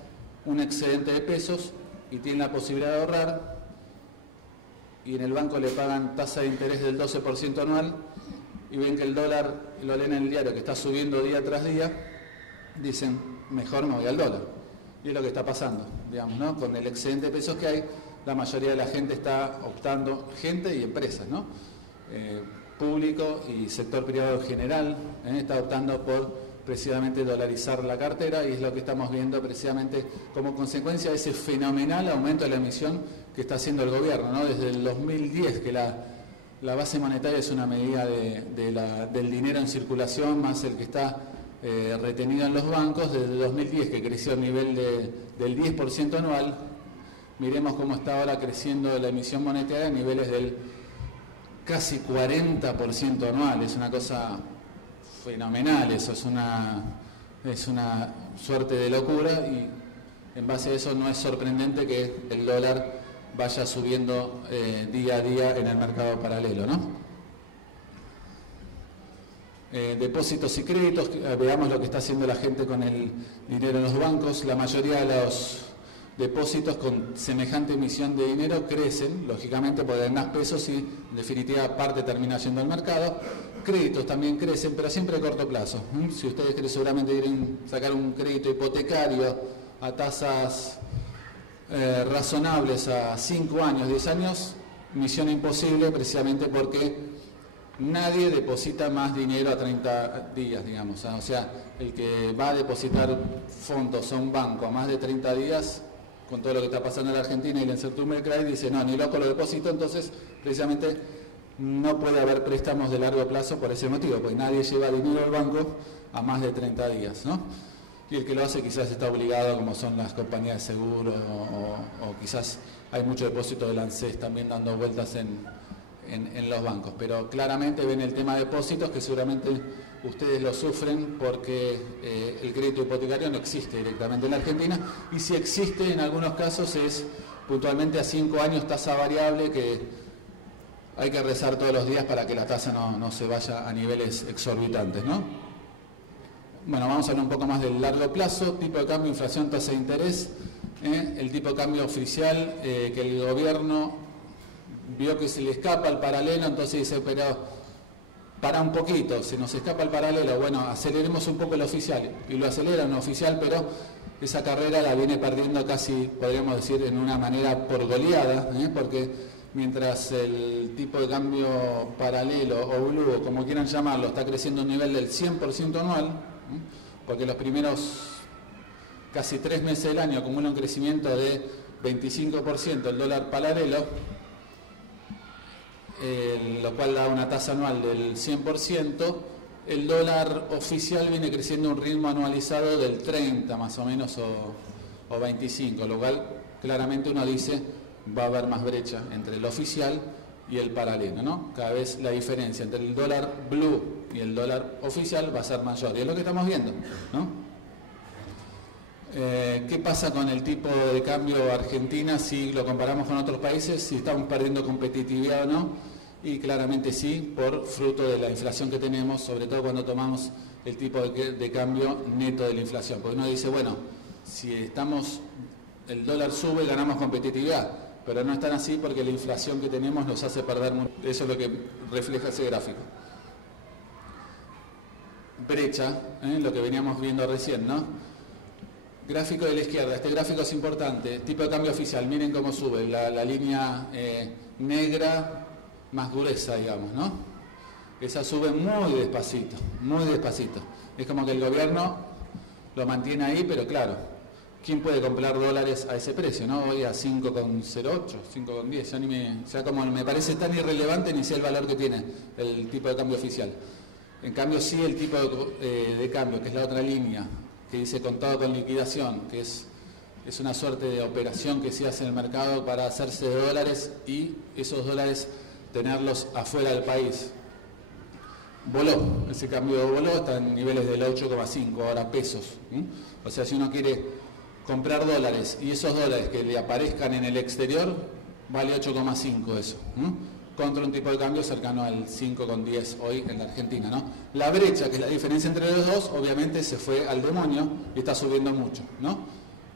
un excedente de pesos y tienen la posibilidad de ahorrar y en el banco le pagan tasa de interés del 12% anual y ven que el dólar, lo leen en el diario, que está subiendo día tras día, dicen, mejor me voy al dólar. Y es lo que está pasando, digamos, ¿no? Con el excedente de pesos que hay, la mayoría de la gente está optando, gente y empresas, ¿no? Público y sector privado en general, está optando por precisamente dolarizar la cartera y es lo que estamos viendo precisamente como consecuencia de ese fenomenal aumento de la emisión que está haciendo el gobierno, ¿no? Desde el 2010, que la base monetaria es una medida del dinero en circulación más el que está retenido en los bancos, desde el 2010 que creció a nivel del 10% anual, miremos cómo está ahora creciendo la emisión monetaria a niveles del casi 40% anual, es una cosa fenomenal, eso es una suerte de locura y en base a eso no es sorprendente que el dólar vaya subiendo día a día en el mercado paralelo, ¿no? Depósitos y créditos, veamos lo que está haciendo la gente con el dinero en los bancos. La mayoría de los depósitos con semejante emisión de dinero crecen, lógicamente porque hay más pesos y en definitiva parte termina yendo al mercado. Créditos también crecen, pero siempre a corto plazo. Si ustedes seguramente quieren sacar un crédito hipotecario a tasas razonables a 5 años, 10 años, misión imposible precisamente porque nadie deposita más dinero a 30 días, digamos. O sea, el que va a depositar fondos a un banco a más de 30 días, con todo lo que está pasando en la Argentina y la incertidumbre que hay, dice, no, ni loco lo deposito, entonces precisamente no puede haber préstamos de largo plazo por ese motivo, porque nadie lleva dinero al banco a más de 30 días, ¿no? Y el que lo hace quizás está obligado, como son las compañías de seguro, o quizás hay mucho depósito del ANSES también dando vueltas en los bancos, pero claramente ven el tema de depósitos que seguramente ustedes lo sufren porque el crédito hipotecario no existe directamente en la Argentina y si existe en algunos casos es puntualmente a 5 años tasa variable que hay que rezar todos los días para que la tasa no se vaya a niveles exorbitantes, ¿no? Bueno, vamos a hablar un poco más del largo plazo, tipo de cambio, inflación, tasa de interés, el tipo de cambio oficial que el gobierno vio que se le escapa el paralelo, entonces dice, pero para un poquito, se nos escapa el paralelo, bueno, aceleremos un poco el oficial, y lo aceleran oficial, pero esa carrera la viene perdiendo casi, podríamos decir, en una manera por goleada, porque mientras el tipo de cambio paralelo o blue, como quieran llamarlo, está creciendo a un nivel del 100% anual, porque los primeros casi 3 meses del año acumula un crecimiento de 25% el dólar paralelo, lo cual da una tasa anual del 100%, el dólar oficial viene creciendo a un ritmo anualizado del 30 más o menos o 25, lo cual claramente uno dice va a haber más brecha entre el oficial y el paralelo, ¿no? Cada vez la diferencia entre el dólar blue y el dólar oficial va a ser mayor, y es lo que estamos viendo, ¿no? ¿Qué pasa con el tipo de cambio Argentina si lo comparamos con otros países? Si estamos perdiendo competitividad o no. Y claramente sí, por fruto de la inflación que tenemos, sobre todo cuando tomamos el tipo de cambio neto de la inflación. Porque uno dice, bueno, si el dólar sube, ganamos competitividad. Pero no es tan así porque la inflación que tenemos nos hace perder mucho. Eso es lo que refleja ese gráfico. Brecha, lo que veníamos viendo recién, ¿no? Gráfico de la izquierda, este gráfico es importante, tipo de cambio oficial, miren cómo sube, la línea negra más gruesa, digamos, ¿no? Esa sube muy despacito, muy despacito. Es como que el gobierno lo mantiene ahí, pero claro, ¿quién puede comprar dólares a ese precio, no? Hoy a 5,08, 5,10, ya como me parece tan irrelevante ni sé el valor que tiene el tipo de cambio oficial. En cambio sí el tipo de cambio, que es la otra línea, que dice contado con liquidación, que es una suerte de operación que se hace en el mercado para hacerse de dólares y esos dólares tenerlos afuera del país. voló, ese cambio voló, está en niveles del 8,5 ahora pesos. O sea, si uno quiere comprar dólares y esos dólares que le aparezcan en el exterior, vale 8,5 eso, contra un tipo de cambio cercano al 5,10 hoy en la Argentina, ¿no? La brecha, que es la diferencia entre los dos, obviamente se fue al demonio y está subiendo mucho, ¿no?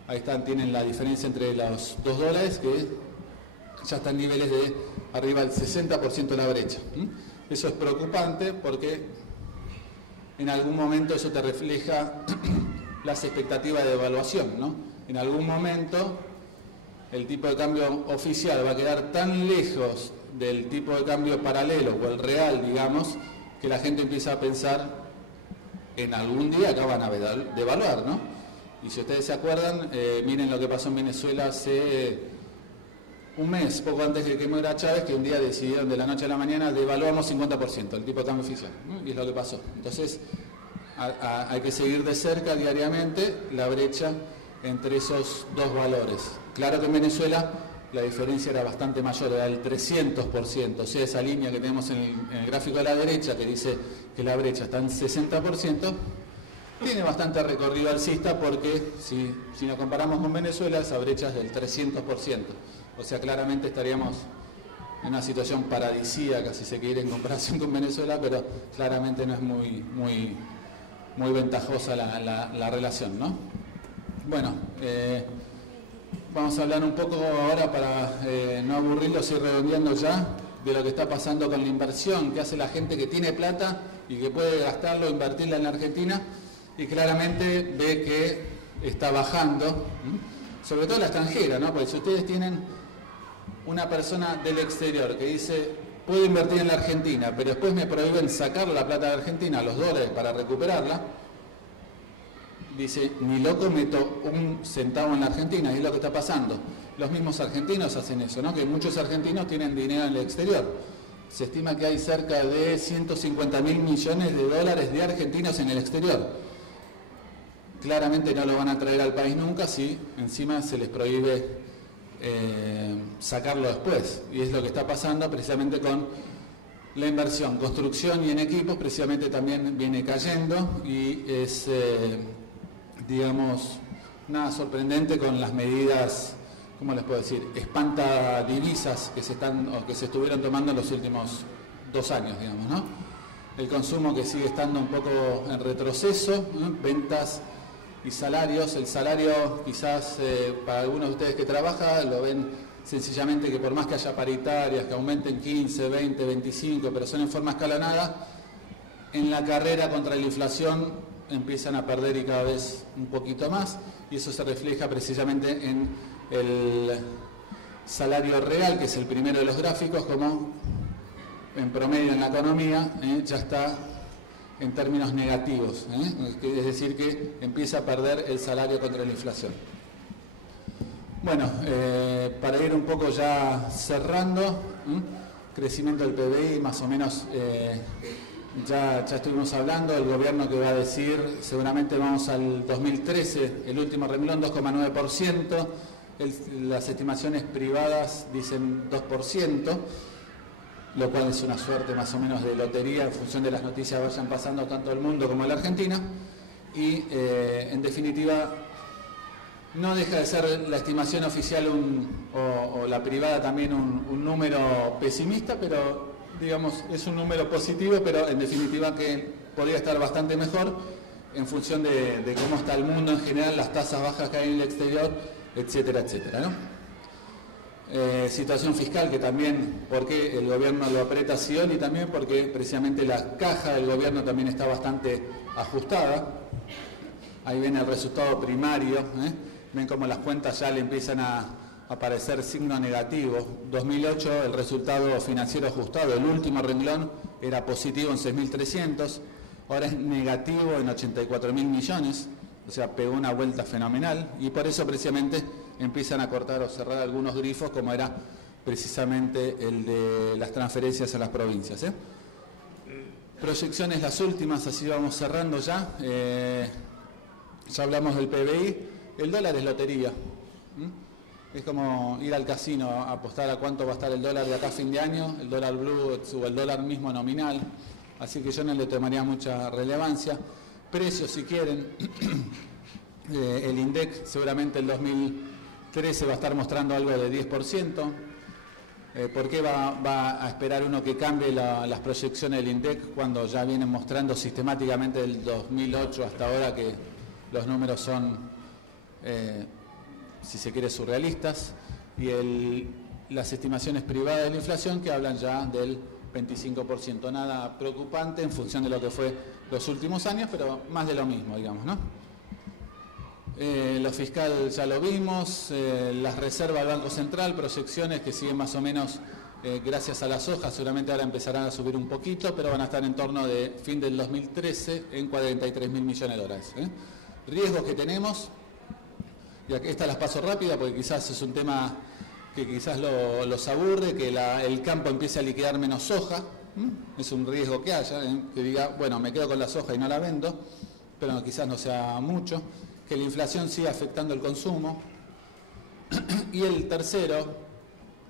Ahí están, tienen la diferencia entre los dos dólares, que ya están en niveles de arriba del 60% de la brecha. Eso es preocupante porque en algún momento eso te refleja las expectativas de devaluación, ¿no? En algún momento el tipo de cambio oficial va a quedar tan lejos del tipo de cambio paralelo o el real, digamos, que la gente empieza a pensar en algún día acá van a devaluar, ¿no? Y si ustedes se acuerdan, miren lo que pasó en Venezuela hace un mes, poco antes de que muera Chávez, que un día decidieron de la noche a la mañana devaluamos 50% el tipo de cambio oficial, ¿no? Y es lo que pasó. Entonces hay que seguir de cerca diariamente la brecha entre esos dos valores. Claro que en Venezuela la diferencia era bastante mayor, era del 300%, o sea, esa línea que tenemos en el gráfico de la derecha que dice que la brecha está en 60%, tiene bastante recorrido alcista porque si nos comparamos con Venezuela, esa brecha es del 300%, o sea, claramente estaríamos en una situación paradisíaca, si se quiere, en comparación con Venezuela, pero claramente no es muy ventajosa la relación, ¿no? Bueno, vamos a hablar un poco ahora para no aburrirlos y redondeando ya de lo que está pasando con la inversión que hace la gente que tiene plata y que puede gastarlo, invertirla en la Argentina y claramente ve que está bajando, sobre todo la extranjera, ¿no? Porque si ustedes tienen una persona del exterior que dice puedo invertir en la Argentina, pero después me prohíben sacar la plata de Argentina, los dólares para recuperarla, dice, ni loco meto un centavo en la Argentina, y es lo que está pasando. Los mismos argentinos hacen eso, ¿no? Que muchos argentinos tienen dinero en el exterior. Se estima que hay cerca de 150.000 millones de dólares de argentinos en el exterior. Claramente no lo van a traer al país nunca si encima se les prohíbe sacarlo después. Y es lo que está pasando precisamente con la inversión. Construcción y en equipos precisamente también viene cayendo y es... digamos, nada sorprendente con las medidas, ¿cómo les puedo decir?, espantadivisas que se estuvieron tomando en los últimos 2 años, digamos, ¿no? El consumo que sigue estando un poco en retroceso, ¿no? Ventas y salarios. El salario, quizás para algunos de ustedes que trabajan, lo ven sencillamente que por más que haya paritarias, que aumenten 15, 20, 25, pero son en forma escalonada, en la carrera contra la inflación empiezan a perder y cada vez un poquito más, y eso se refleja precisamente en el salario real, que es el primero de los gráficos, como en promedio en la economía ya está en términos negativos, es decir, que empieza a perder el salario contra la inflación. Bueno, para ir un poco ya cerrando, crecimiento del PBI más o menos... Ya estuvimos hablando, el gobierno que va a decir, seguramente vamos al 2013, el último renglón 2,9%, las estimaciones privadas dicen 2%, lo cual es una suerte más o menos de lotería en función de las noticias que vayan pasando tanto el mundo como en la Argentina, y en definitiva no deja de ser la estimación oficial o la privada también un número pesimista, pero... digamos, es un número positivo, pero en definitiva que podría estar bastante mejor en función de cómo está el mundo en general, las tasas bajas que hay en el exterior, etcétera, etcétera, ¿no? Situación fiscal que también, porque el gobierno lo aprieta así y también porque precisamente la caja del gobierno también está bastante ajustada. Ahí ven el resultado primario, ven cómo las cuentas ya le empiezan a aparecer signo negativo. 2008 el resultado financiero ajustado, el último renglón, era positivo en 6.300, ahora es negativo en 84.000 millones, o sea, pegó una vuelta fenomenal, y por eso precisamente empiezan a cortar o cerrar algunos grifos, como era precisamente el de las transferencias a las provincias. Proyecciones las últimas, así vamos cerrando ya. Ya hablamos del PBI, el dólar es lotería. Es como ir al casino a apostar a cuánto va a estar el dólar de acá a fin de año, el dólar blue o el dólar mismo nominal. así que yo no le tomaría mucha relevancia. Precios, si quieren, el INDEC seguramente el 2013 va a estar mostrando algo de 10%. ¿Por qué va a esperar uno que cambie las proyecciones del INDEC cuando ya vienen mostrando sistemáticamente del 2008 hasta ahora que los números son, si se quiere, surrealistas? Y las estimaciones privadas de la inflación que hablan ya del 25%. Nada preocupante en función de lo que fue los últimos años, pero más de lo mismo, digamos, ¿no? Lo fiscal ya lo vimos, las reservas del Banco Central, proyecciones que siguen más o menos gracias a las hojas, seguramente ahora empezarán a subir un poquito, pero van a estar en torno de fin del 2013 en 43.000 millones de dólares. Riesgos que tenemos, y aquí estas las paso rápida porque quizás es un tema que quizás los aburre, que el campo empiece a liquidar menos soja, es un riesgo que haya, que diga, bueno, me quedo con la soja y no la vendo, pero quizás no sea mucho. Que la inflación siga afectando el consumo. Y el tercero,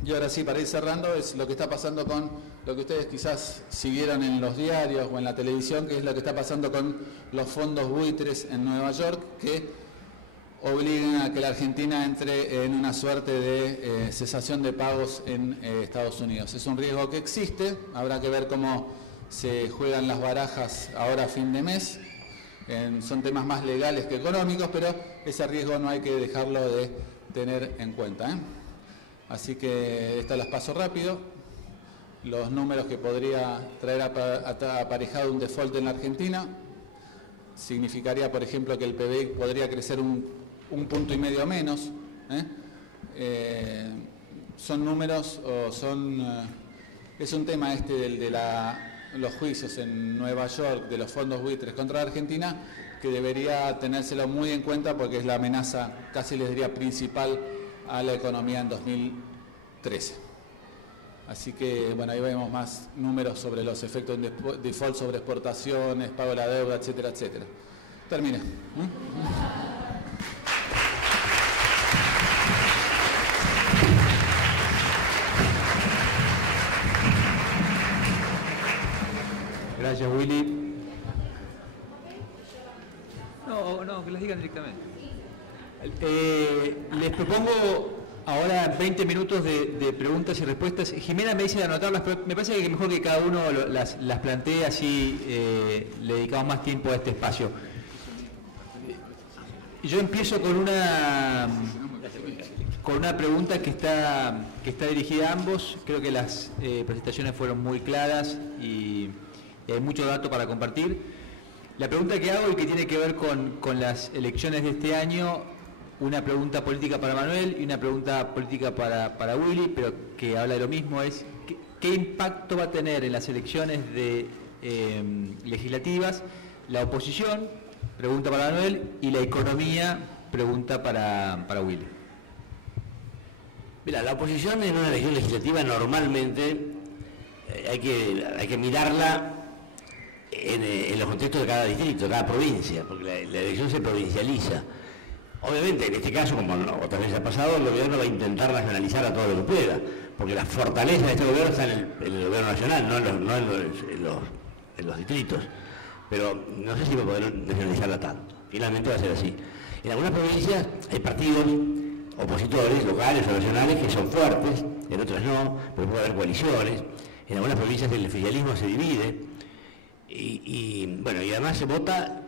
y ahora sí para ir cerrando, es lo que está pasando con lo que ustedes quizás siguieron en los diarios o en la televisión, que es lo que está pasando con los fondos buitres en Nueva York, que obligan a que la Argentina entre en una suerte de cesación de pagos en Estados Unidos. Es un riesgo que existe, habrá que ver cómo se juegan las barajas ahora a fin de mes. Son temas más legales que económicos, pero ese riesgo no hay que dejarlo de tener en cuenta. Así que estas las paso rápido. Los números que podría traer aparejado un default en la Argentina significaría, por ejemplo, que el PBI podría crecer un punto y medio menos. Son números o son... es un tema de los juicios en Nueva York de los fondos buitres contra Argentina, que debería tenérselo muy en cuenta porque es la amenaza, casi les diría, principal a la economía en 2013. Así que, bueno, ahí vemos más números sobre los efectos de default sobre exportaciones, pago de la deuda, etcétera, etcétera. Termine. Gracias, Willy. No, que las digan directamente. Les propongo ahora 20 minutos de preguntas y respuestas. Jimena me dice de anotarlas, pero me parece que mejor que cada uno las plantee, así le dedicamos más tiempo a este espacio. Yo empiezo con una pregunta que está dirigida a ambos. Creo que las presentaciones fueron muy claras y hay mucho dato para compartir. La pregunta que hago y que tiene que ver con las elecciones de este año, una pregunta política para Manuel y una pregunta política para Willy, pero que habla de lo mismo, es ¿qué impacto va a tener en las elecciones legislativas la oposición? Pregunta para Manuel, y la economía, pregunta para Willy. Mira, la oposición en una elección legislativa normalmente hay que mirarla en los contextos de cada distrito, de cada provincia, porque la elección se provincializa. Obviamente, en este caso, como otras veces ha pasado, el gobierno va a intentar nacionalizar a todo lo que pueda, porque la fortaleza de este gobierno está en el gobierno nacional, no en los distritos. Pero no sé si va a poder nacionalizarla tanto. Finalmente va a ser así. En algunas provincias hay partidos opositores, locales o nacionales, que son fuertes, en otras no, pero puede haber coaliciones. En algunas provincias el oficialismo se divide. Y además se vota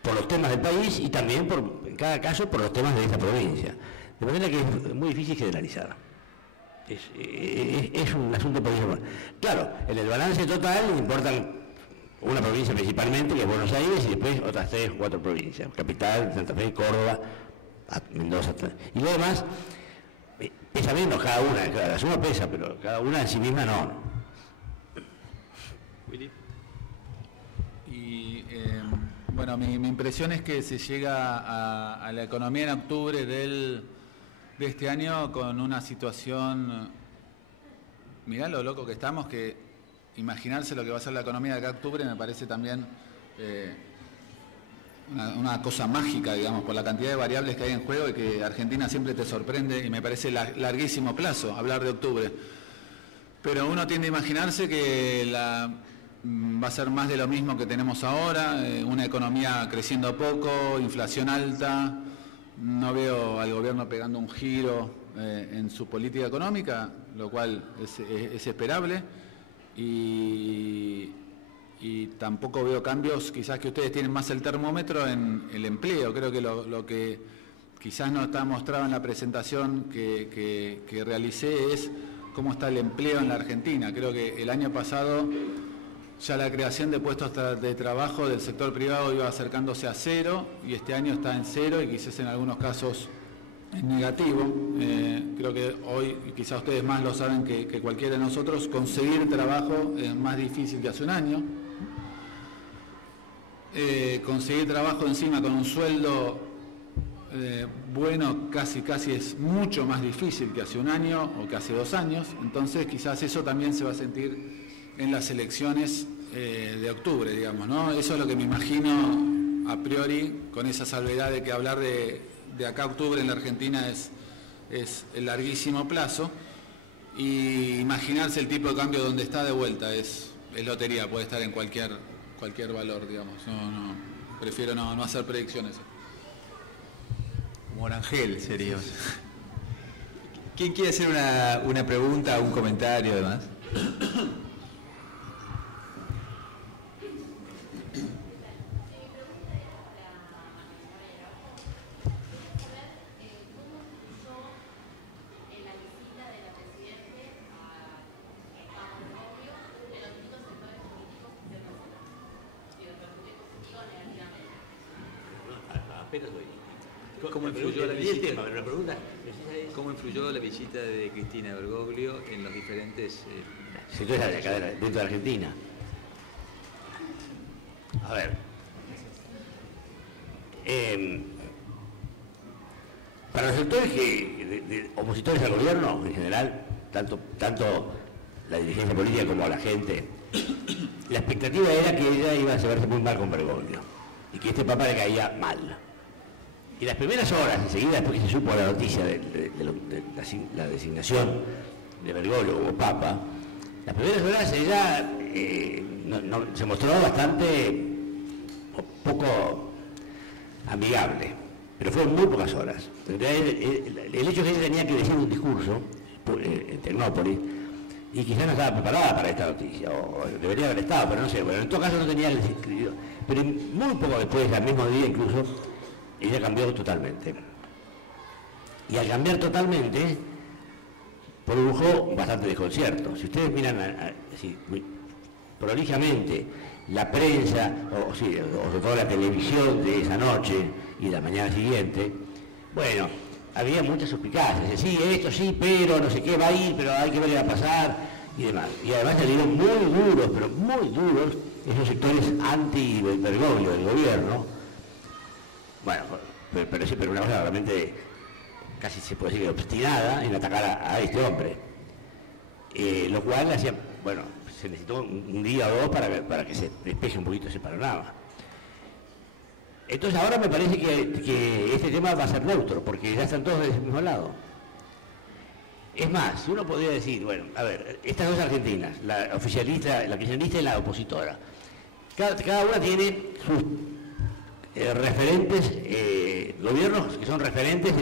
por los temas del país y también, en cada caso, por los temas de esta provincia. De manera que es muy difícil generalizar. Es un asunto político. Claro, en el balance total importan una provincia principalmente, que es Buenos Aires, y después otras 3 o 4 provincias. Capital, Santa Fe, Córdoba, Mendoza. Y lo demás, pesa menos cada una. Claro, la suma pesa, pero cada una en sí misma no. Willy. Y bueno, mi impresión es que se llega a la economía en octubre de este año con una situación, mirá lo loco que estamos, que imaginarse lo que va a ser la economía de acá a octubre me parece también una cosa mágica, digamos, por la cantidad de variables que hay en juego y que Argentina siempre te sorprende, y me parece larguísimo plazo hablar de octubre. Pero uno tiende a imaginarse que va a ser más de lo mismo que tenemos ahora, una economía creciendo poco, inflación alta. No veo al gobierno pegando un giro en su política económica, lo cual es esperable, y tampoco veo cambios. Quizás que ustedes tienen más el termómetro en el empleo. Creo que lo que quizás no está mostrado en la presentación que realicé es cómo está el empleo en la Argentina. Creo que el año pasado ya la creación de puestos de trabajo del sector privado iba acercándose a cero, y este año está en cero y quizás en algunos casos en negativo. Creo que hoy, y quizás ustedes más lo saben que cualquiera de nosotros, conseguir trabajo es más difícil que hace un año. Conseguir trabajo encima con un sueldo bueno, casi es mucho más difícil que hace un año o que hace 2 años. Entonces quizás eso también se va a sentir en las elecciones de octubre, digamos, ¿no? Eso es lo que me imagino a priori, con esa salvedad de que hablar de acá a octubre en la Argentina es el larguísimo plazo, y imaginarse el tipo de cambio donde está de vuelta es lotería, puede estar en cualquier valor, digamos. Prefiero no hacer predicciones. Como Orangel sería. ¿Quién quiere hacer una pregunta, un comentario además? ¿Cómo influyó la visita de Cristina Bergoglio en los diferentes sectores de la cadena dentro de Argentina? A ver, para los sectores opositores al gobierno en general, tanto la dirigencia política como la gente, la expectativa era que ella iba a llevarse muy mal con Bergoglio y que este Papa le caía mal. Y las primeras horas, enseguida después que se supo la noticia de la designación de Bergoglio como Papa, las primeras horas ella se mostró bastante poco amigable, pero fueron muy pocas horas. El hecho es que ella tenía que decir un discurso en Tecnópolis, y quizás no estaba preparada para esta noticia, o debería haber estado, pero no sé. Bueno, en todo caso no tenía el escrito. Pero muy poco después, al mismo día incluso, ella cambió totalmente. Y al cambiar totalmente, produjo bastante desconcierto. Si ustedes miran así, prolijamente la prensa, o sobre todo la televisión de esa noche y la mañana siguiente, bueno, había muchas suspicacias. Sí, esto sí, pero no sé qué va a ir, pero hay que ver qué va a pasar y demás. Y además salieron muy duros, pero muy duros, esos sectores anti-Bergoglio del gobierno. Bueno, pero una cosa realmente casi se puede decir que obstinada en atacar a este hombre. Lo cual hacía, bueno, se necesitó un día o dos para que se despeje un poquito ese panorama. Entonces ahora me parece que este tema va a ser neutro, porque ya están todos del mismo lado. Es más, uno podría decir, bueno, a ver, estas dos argentinas, la oficialista y la opositora, cada una tiene sus referentes, gobiernos que son referentes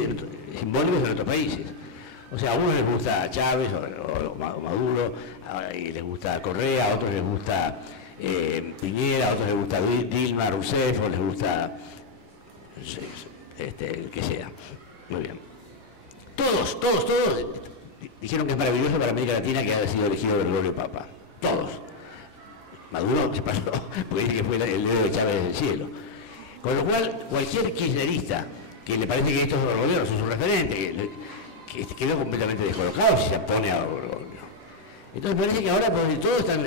simbólicos de nuestros países. O sea, a unos les gusta Chávez o Maduro, y les gusta Correa, a otros les gusta Piñera, a otros les gusta Dilma Rousseff, o les gusta el que sea. Muy bien. Todos dijeron que es maravilloso para América Latina que haya sido elegido Bergoglio Papa. Todos. Maduro se pasó, porque dice que fue el dedo de Chávez del cielo. Con lo cual, cualquier kirchnerista que le parece que estos gobiernos son sus referentes, que quedó completamente descolocado si se opone a Bergoglio. Entonces parece que ahora todos están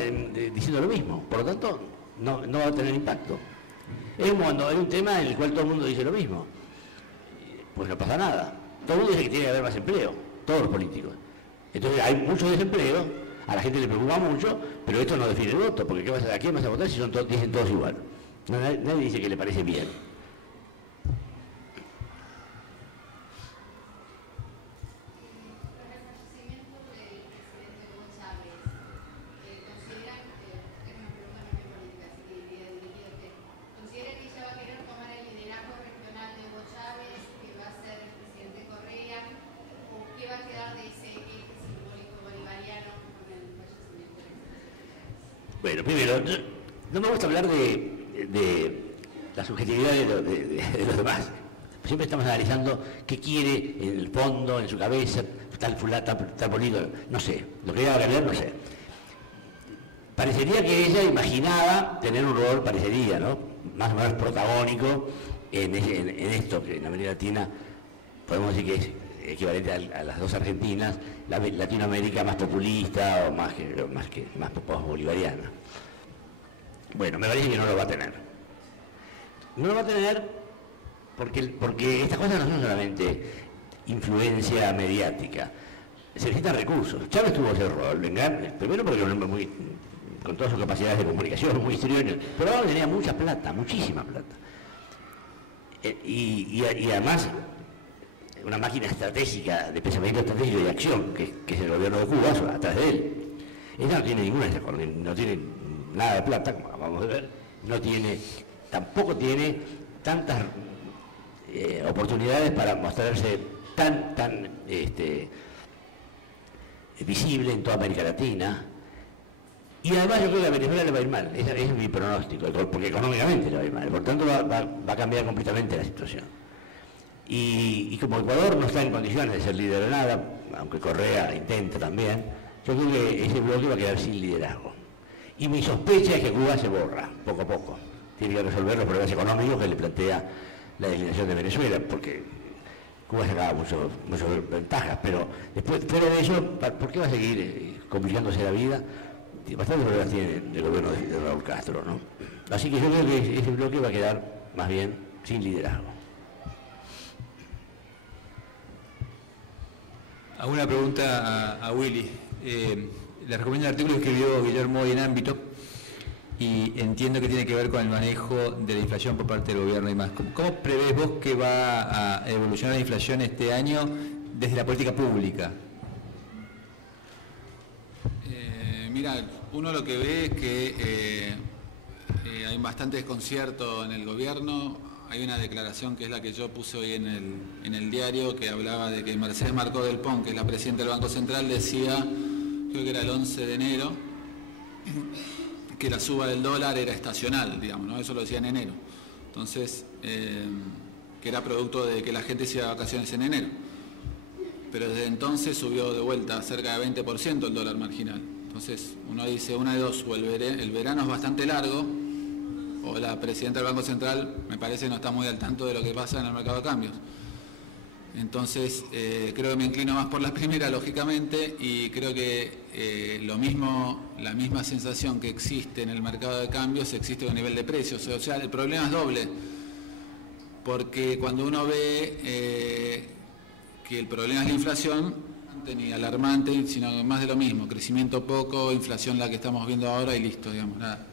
diciendo lo mismo, por lo tanto no va a tener impacto. Es cuando hay un tema en el cual todo el mundo dice lo mismo, pues no pasa nada. Todo el mundo dice que tiene que haber más empleo, todos los políticos. Entonces hay mucho desempleo, a la gente le preocupa mucho, pero esto no define el voto, porque ¿a quién vas a votar si dicen todos igual? Nadie dice que le parece bien. Bueno, primero, no me gusta hablar de la subjetividad de los demás. Siempre estamos analizando qué quiere en el fondo, en su cabeza, tal fulano, tal político, no sé, lo que ella va a leer, no sé. Parecería que ella imaginaba tener un rol, parecería, ¿no?, más o menos protagónico en esto, que en América Latina podemos decir que es equivalente a las dos Argentinas, la Latinoamérica más populista o más bolivariana. Bueno, me parece que no lo va a tener. No lo va a tener porque estas cosas no son solamente influencia mediática, se necesitan recursos. Chávez tuvo ese rol, primero porque era un hombre muy, con todas sus capacidades de comunicación, muy histriónico, pero ahora tenía mucha plata, muchísima plata. Y además, una máquina estratégica, de pensamiento estratégico y de acción, que es el gobierno de Cuba, atrás de él. Ella no tiene ninguna de esas cosas, no tiene nada de plata, como acabamos de ver, tampoco tiene tantas oportunidades para mostrarse tan visible en toda América Latina. Y además yo creo que a Venezuela le va a ir mal, ese es mi pronóstico, porque económicamente le va a ir mal, por tanto va a cambiar completamente la situación. Y como Ecuador no está en condiciones de ser líder de nada, aunque Correa intenta también, yo creo que ese bloque va a quedar sin liderazgo. Y mi sospecha es que Cuba se borra, poco a poco. Tiene que resolver los problemas económicos que le plantea la declinación de Venezuela, porque Cuba sacaba muchas ventajas, pero después, fuera de eso, ¿por qué va a seguir complicándose la vida? Bastantes problemas tiene el gobierno de Raúl Castro, ¿no? Así que yo creo que ese bloque va a quedar más bien sin liderazgo. Hago una pregunta a Willy. Le recomiendo el artículo que escribió Guillermo hoy en Ámbito y entiendo que tiene que ver con el manejo de la inflación por parte del gobierno y más. ¿Cómo prevés vos que va a evolucionar la inflación este año desde la política pública? Mira, uno lo que ve es que hay bastante desconcierto en el gobierno. Hay una declaración que es la que yo puse hoy en el diario, que hablaba de que Mercedes Marcó del Pon, que es la presidenta del Banco Central, decía, creo que era el 11 de enero, que la suba del dólar era estacional, digamos, ¿no? Eso lo decía en enero. Entonces, que era producto de que la gente se iba de vacaciones en enero. Pero desde entonces subió de vuelta cerca de 20% el dólar marginal. Entonces, uno dice una de dos, o el verano es bastante largo, o la presidenta del Banco Central me parece no está muy al tanto de lo que pasa en el mercado de cambios. Entonces, creo que me inclino más por la primera, lógicamente, y creo que la misma sensación que existe en el mercado de cambios existe a nivel de precios. O sea, el problema es doble, porque cuando uno ve que el problema es la inflación, ni alarmante, sino más de lo mismo, crecimiento poco, inflación la que estamos viendo ahora y listo, digamos, nada.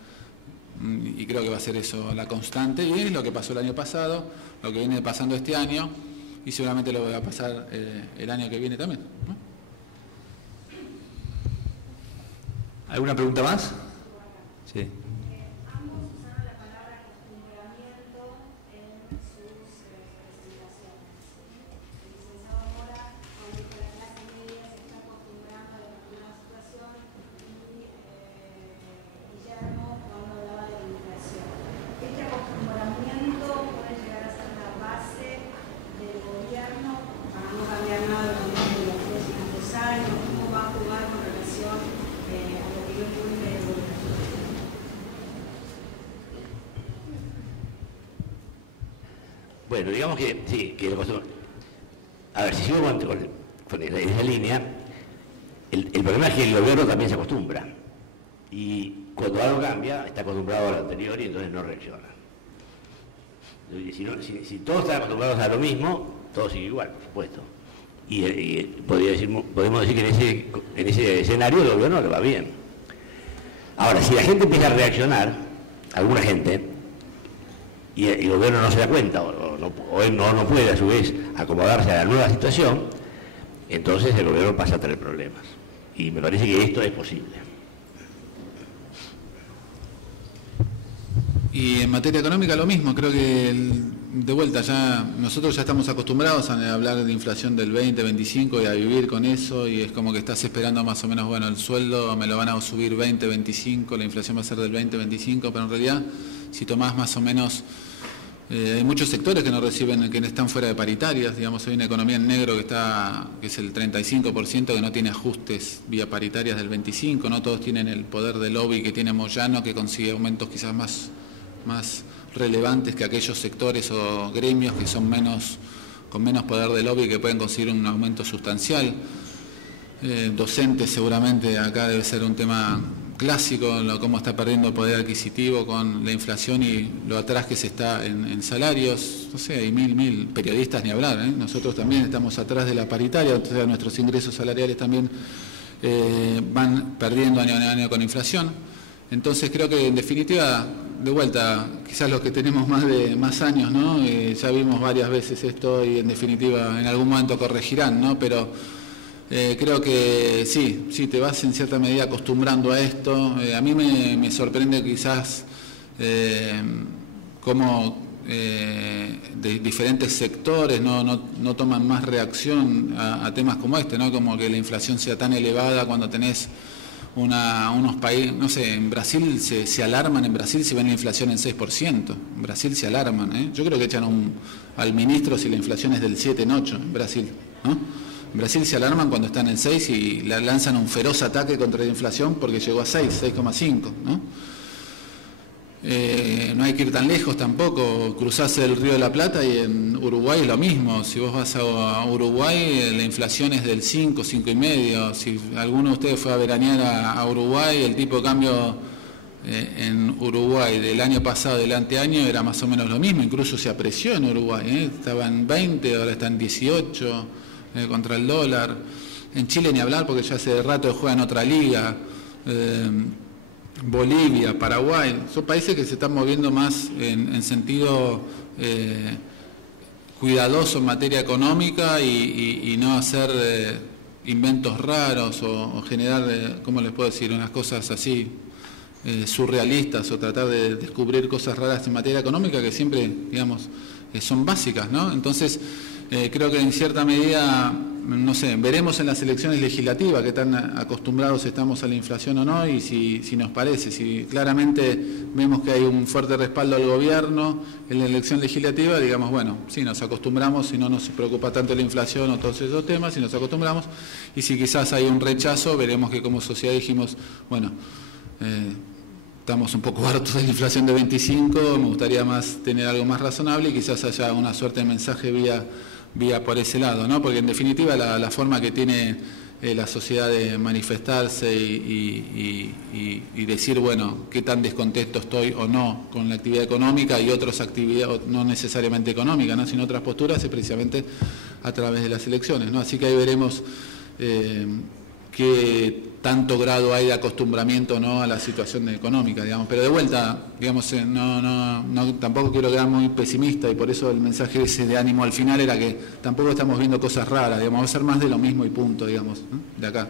Y creo que va a ser eso la constante, y es lo que pasó el año pasado, lo que viene pasando este año, y seguramente lo va a pasar el año que viene también, ¿no? ¿Alguna pregunta más? Sí. Bueno, digamos que sí, que lo costó. A ver, si sigo con esa línea, el problema es que el gobierno también se acostumbra. Y cuando algo cambia, está acostumbrado a lo anterior y entonces no reacciona. Si todos están acostumbrados a lo mismo, todo sigue igual, por supuesto. Y podemos decir que en ese escenario el gobierno le va bien. Ahora, si la gente empieza a reaccionar, alguna gente, y el gobierno no se da cuenta o él no puede a su vez acomodarse a la nueva situación, entonces el gobierno pasa a tener problemas. Y me parece que esto es posible. Y en materia económica lo mismo, creo que de vuelta, nosotros ya estamos acostumbrados a hablar de inflación del 20, 25 y a vivir con eso, y es como que estás esperando más o menos, bueno, el sueldo me lo van a subir 20, 25, la inflación va a ser del 20, 25, pero en realidad, si tomás más o menos, hay muchos sectores que no reciben, que están fuera de paritarias, digamos, hay una economía en negro que es el 35%, que no tiene ajustes vía paritarias del 25%, no todos tienen el poder de lobby que tiene Moyano, que consigue aumentos quizás más relevantes que aquellos sectores o gremios que son con menos poder de lobby, que pueden conseguir un aumento sustancial. Docentes seguramente acá debe ser un tema clásico, cómo está perdiendo poder adquisitivo con la inflación y lo atrás que se está en salarios. No sé, hay mil periodistas ni hablar, ¿eh? Nosotros también estamos atrás de la paritaria, entonces nuestros ingresos salariales también van perdiendo año a año con inflación. Entonces creo que en definitiva, de vuelta, quizás los que tenemos más años, ¿no? Ya vimos varias veces esto y en definitiva en algún momento corregirán, ¿no? Pero creo que sí, te vas en cierta medida acostumbrando a esto. A mí me sorprende quizás cómo de diferentes sectores no toman más reacción a temas como este, ¿no? Como que la inflación sea tan elevada cuando tenés unos países, no sé, en Brasil se alarman, en Brasil si ven la inflación en 6%, en Brasil se alarman, ¿eh? Yo creo que echan al ministro si la inflación es del 7 en 8 en Brasil, ¿no? En Brasil se alarman cuando están en 6 y lanzan un feroz ataque contra la inflación porque llegó a 6,5, ¿no? No hay que ir tan lejos tampoco, cruzás el Río de la Plata y en Uruguay es lo mismo. Si vos vas a Uruguay, la inflación es del 5,5. Si alguno de ustedes fue a veranear a Uruguay, el tipo de cambio en Uruguay del año pasado, del anteaño, era más o menos lo mismo, incluso se apreció en Uruguay, estaba en 20, ahora está en 18 contra el dólar. En Chile ni hablar porque ya hace rato juegan otra liga. Bolivia, Paraguay, son países que se están moviendo más en sentido cuidadoso en materia económica y no hacer inventos raros o generar, ¿cómo les puedo decir?, unas cosas así surrealistas o tratar de descubrir cosas raras en materia económica que siempre, digamos, son básicas, ¿no? Entonces, creo que en cierta medida, no sé, veremos en las elecciones legislativas qué tan acostumbrados estamos a la inflación o no y si nos parece, si claramente vemos que hay un fuerte respaldo al gobierno en la elección legislativa, digamos, bueno, sí, nos acostumbramos, si no nos preocupa tanto la inflación o todos esos temas, si nos acostumbramos, y si quizás hay un rechazo, veremos que como sociedad dijimos, bueno, estamos un poco hartos de la inflación de 25, me gustaría más tener algo más razonable y quizás haya una suerte de mensaje vía por ese lado, ¿no? Porque en definitiva la forma que tiene la sociedad de manifestarse y decir, bueno, qué tan descontento estoy o no con la actividad económica y otras actividades, no necesariamente económicas, ¿no?, sino otras posturas, es precisamente a través de las elecciones, ¿no? Así que ahí veremos qué tanto grado hay de acostumbramiento, ¿no?, a la situación económica, digamos. Pero de vuelta, digamos, tampoco quiero quedar muy pesimista y por eso el mensaje ese de ánimo al final era que tampoco estamos viendo cosas raras, digamos, va a ser más de lo mismo y punto, digamos, ¿no?, de acá.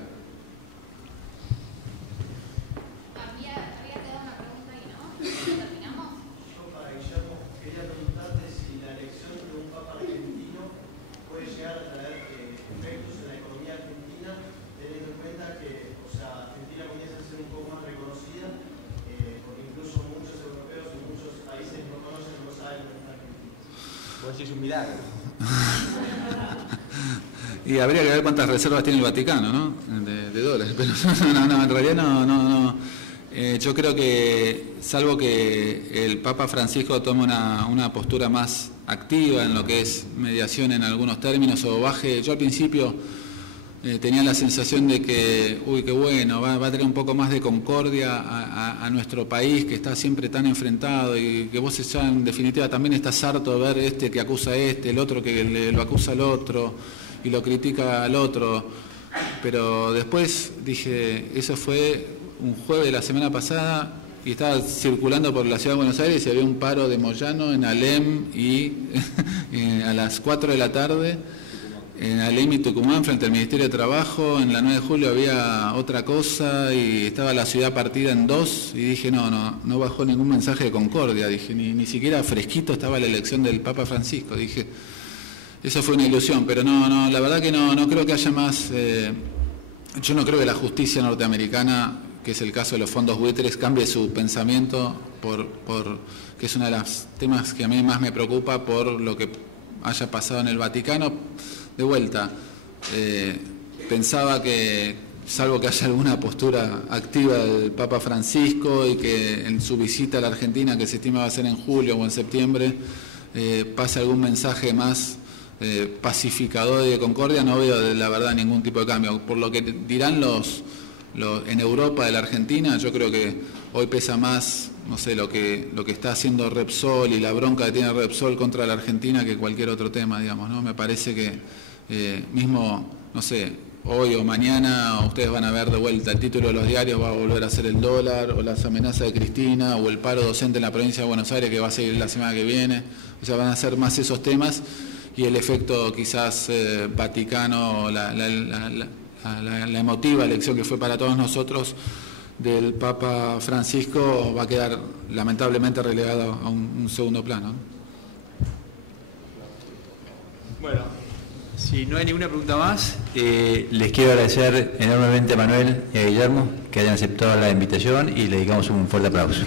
Es un milagro. Y habría que ver cuántas reservas tiene el Vaticano, ¿no?, de dólares, pero no, en realidad no. Yo creo que, salvo que el Papa Francisco tome una postura más activa en lo que es mediación en algunos términos o baje, yo al principio tenía la sensación de que, qué bueno, va a tener un poco más de concordia a nuestro país que está siempre tan enfrentado y que vos ya en definitiva también estás harto de ver este que acusa a este, el otro que lo acusa al otro y lo critica al otro. Pero después dije, eso fue un jueves de la semana pasada y estaba circulando por la ciudad de Buenos Aires y había un paro de Moyano en Alem y a las 4 de la tarde. en Alem y Tucumán, frente al Ministerio de Trabajo, en la 9 de julio había otra cosa y estaba la ciudad partida en dos, y dije, no bajó ningún mensaje de concordia, dije, ni siquiera fresquito estaba la elección del Papa Francisco, dije, eso fue una ilusión, pero no, la verdad que no creo que haya más, yo no creo que la justicia norteamericana, que es el caso de los fondos buitres, cambie su pensamiento, que es uno de los temas que a mí más me preocupa por lo que haya pasado en el Vaticano. De vuelta, pensaba que, salvo que haya alguna postura activa del Papa Francisco y que en su visita a la Argentina, que se estima va a ser en julio o en septiembre, pase algún mensaje más pacificador y de concordia, no veo la verdad ningún tipo de cambio. Por lo que dirán en Europa de la Argentina, yo creo que hoy pesa más, no sé, lo que está haciendo Repsol y la bronca que tiene Repsol contra la Argentina que cualquier otro tema, digamos, ¿no? Me parece que mismo, no sé, hoy o mañana ustedes van a ver de vuelta el título de los diarios, va a volver a ser el dólar, o las amenazas de Cristina, o el paro docente en la provincia de Buenos Aires que va a seguir la semana que viene. O sea, van a ser más esos temas, y el efecto quizás Vaticano, la emotiva elección que fue para todos nosotros del Papa Francisco va a quedar lamentablemente relegado a un segundo plano, ¿no? Bueno, si no hay ninguna pregunta más, les quiero agradecer enormemente a Manuel y a Guillermo que hayan aceptado la invitación y le dedicamos un fuerte aplauso.